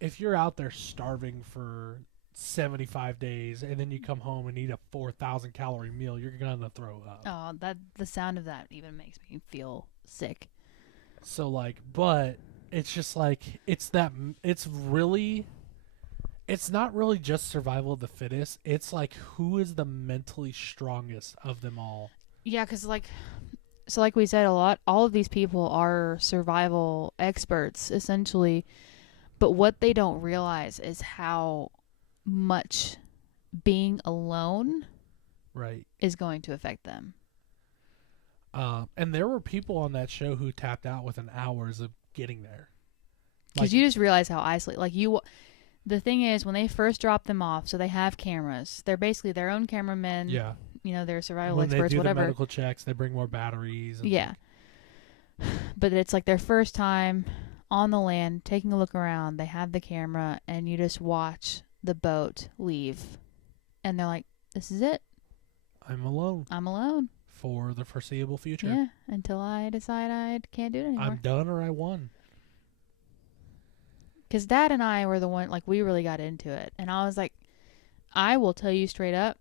if you're out there starving for 75 days and then you come home and eat a 4,000 calorie meal, you're going to throw up. Oh, the sound of that even makes me feel sick. So, like, but it's just like, it's not really just survival of the fittest. It's like, who is the mentally strongest of them all? Yeah, because like we said, all of these people are survival experts essentially, but what they don't realize is how much being alone Right. is going to affect them. And there were people on that show who tapped out within hours of getting there. Because you just realize how isolated, like the thing is, when they first drop them off, so they have cameras. They're basically their own cameramen. Yeah. You know, they're survival When experts, they do whatever. the medical checks, they bring more batteries. And Yeah. But it's like their first time on the land, taking a look around. They have the camera, and you just watch the boat leave. And they're like, this is it. I'm alone I'm alone. for the foreseeable future. Yeah, until I decide I can't do it anymore. I'm done or I won. Because Dad and I were the one, like, we really got into it. And I was like, I will tell you straight up,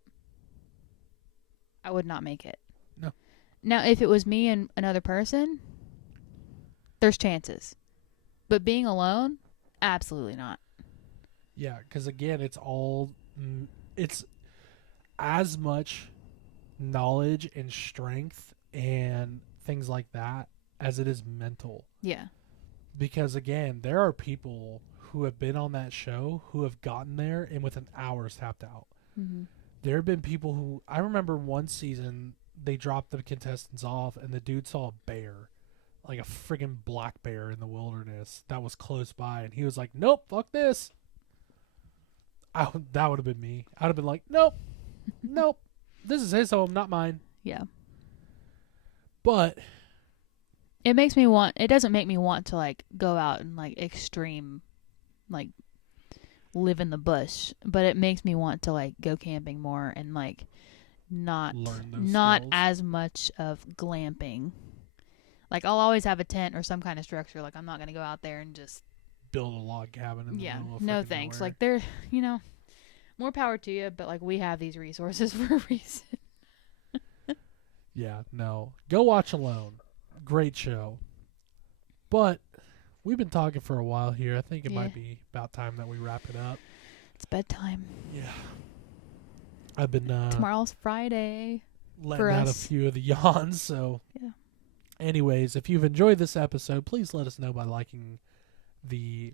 I would not make it. No. Now, if it was me and another person, there's chances. But being alone, absolutely not. Yeah, because again, it's as much knowledge and strength and things like that as it is mental. Yeah. Because again, there are people who have been on that show who have gotten there and within hours tapped out. Mm-hmm. There have been people who, I remember one season, they dropped the contestants off and the dude saw a bear, like a friggin' black bear in the wilderness that was close by, and he was like, nope, fuck this. That would have been me. I'd have been like, nope, nope, this is his home, not mine. Yeah. But It doesn't make me want to, like, go out and, like, extreme, like, live in the bush. But it makes me want to, like, go camping more and, like, not learn those not skills. as much of glamping. Like, I'll always have a tent or some kind of structure. Like, I'm not going to go out there and just, Build a log cabin in the yeah, middle of no frickin' thanks. nowhere. Like, they're, you know, more power to you, but, like, we have these resources for a reason. Yeah, no. Go watch Alone. Great show. But we've been talking for a while here. I think it Yeah. might be about time that we wrap it up. It's bedtime. Yeah. I've been Tomorrow's Friday. letting for out us. a few of the yawns. So, Yeah. anyways, if you've enjoyed this episode, please let us know by liking the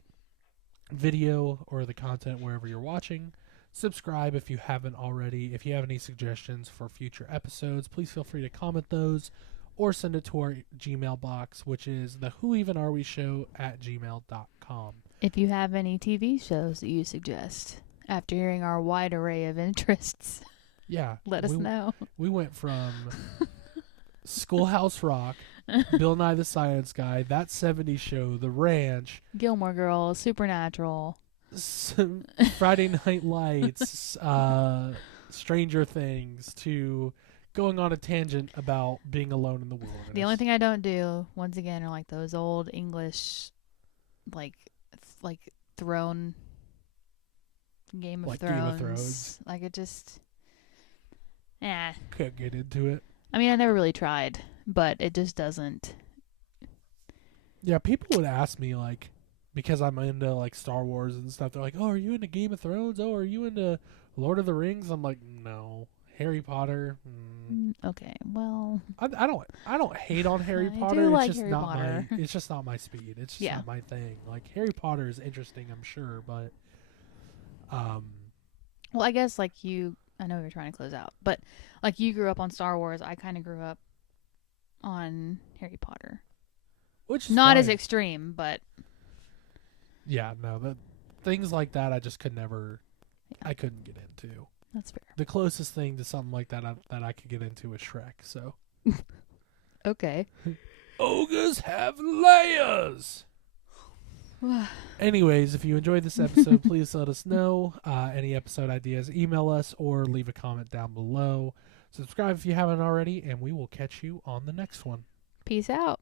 video or the content wherever you're watching. Subscribe if you haven't already. If you have any suggestions for future episodes, please feel free to comment those or send it to our Gmail box, which is the whoevenareweshow@gmail.com. If you have any TV shows that you suggest after hearing our wide array of interests, Yeah. let us know. We went from Schoolhouse Rock, Bill Nye the Science Guy, That 70s Show, The Ranch, Gilmore Girls, Supernatural. some Friday Night Lights, Stranger Things, to going on a tangent about being alone in the wilderness. The only thing I don't do, once again, are like those old English, like throne, Game of Like Thrones. Game of Thrones. Like it just, yeah. Can't get into it. I mean, I never really tried, but it just doesn't. Yeah, people would ask me, like, because I'm into, like, Star Wars and stuff, they're like, oh, are you into Game of Thrones? Oh, are you into Lord of the Rings? I'm like, no. Harry Potter? Okay, well, I don't hate on Harry I Potter. do It's like just Harry not Potter. my. It's just not my speed. It's just Yeah. not my thing. Like Harry Potter is interesting, I'm sure, but well, I guess like you, I know you're trying to close out, but like you grew up on Star Wars, I kind of grew up on Harry Potter. which is Not as fine. extreme, but Yeah, no, the things like that I just could never. Yeah. I couldn't get into. that's fair. The closest thing to something like that that I could get into is Shrek. So Okay. ogres have layers. Anyways, if you enjoyed this episode, please let us know. Any episode ideas, email us or leave a comment down below. Subscribe if you haven't already, and we will catch you on the next one. Peace out.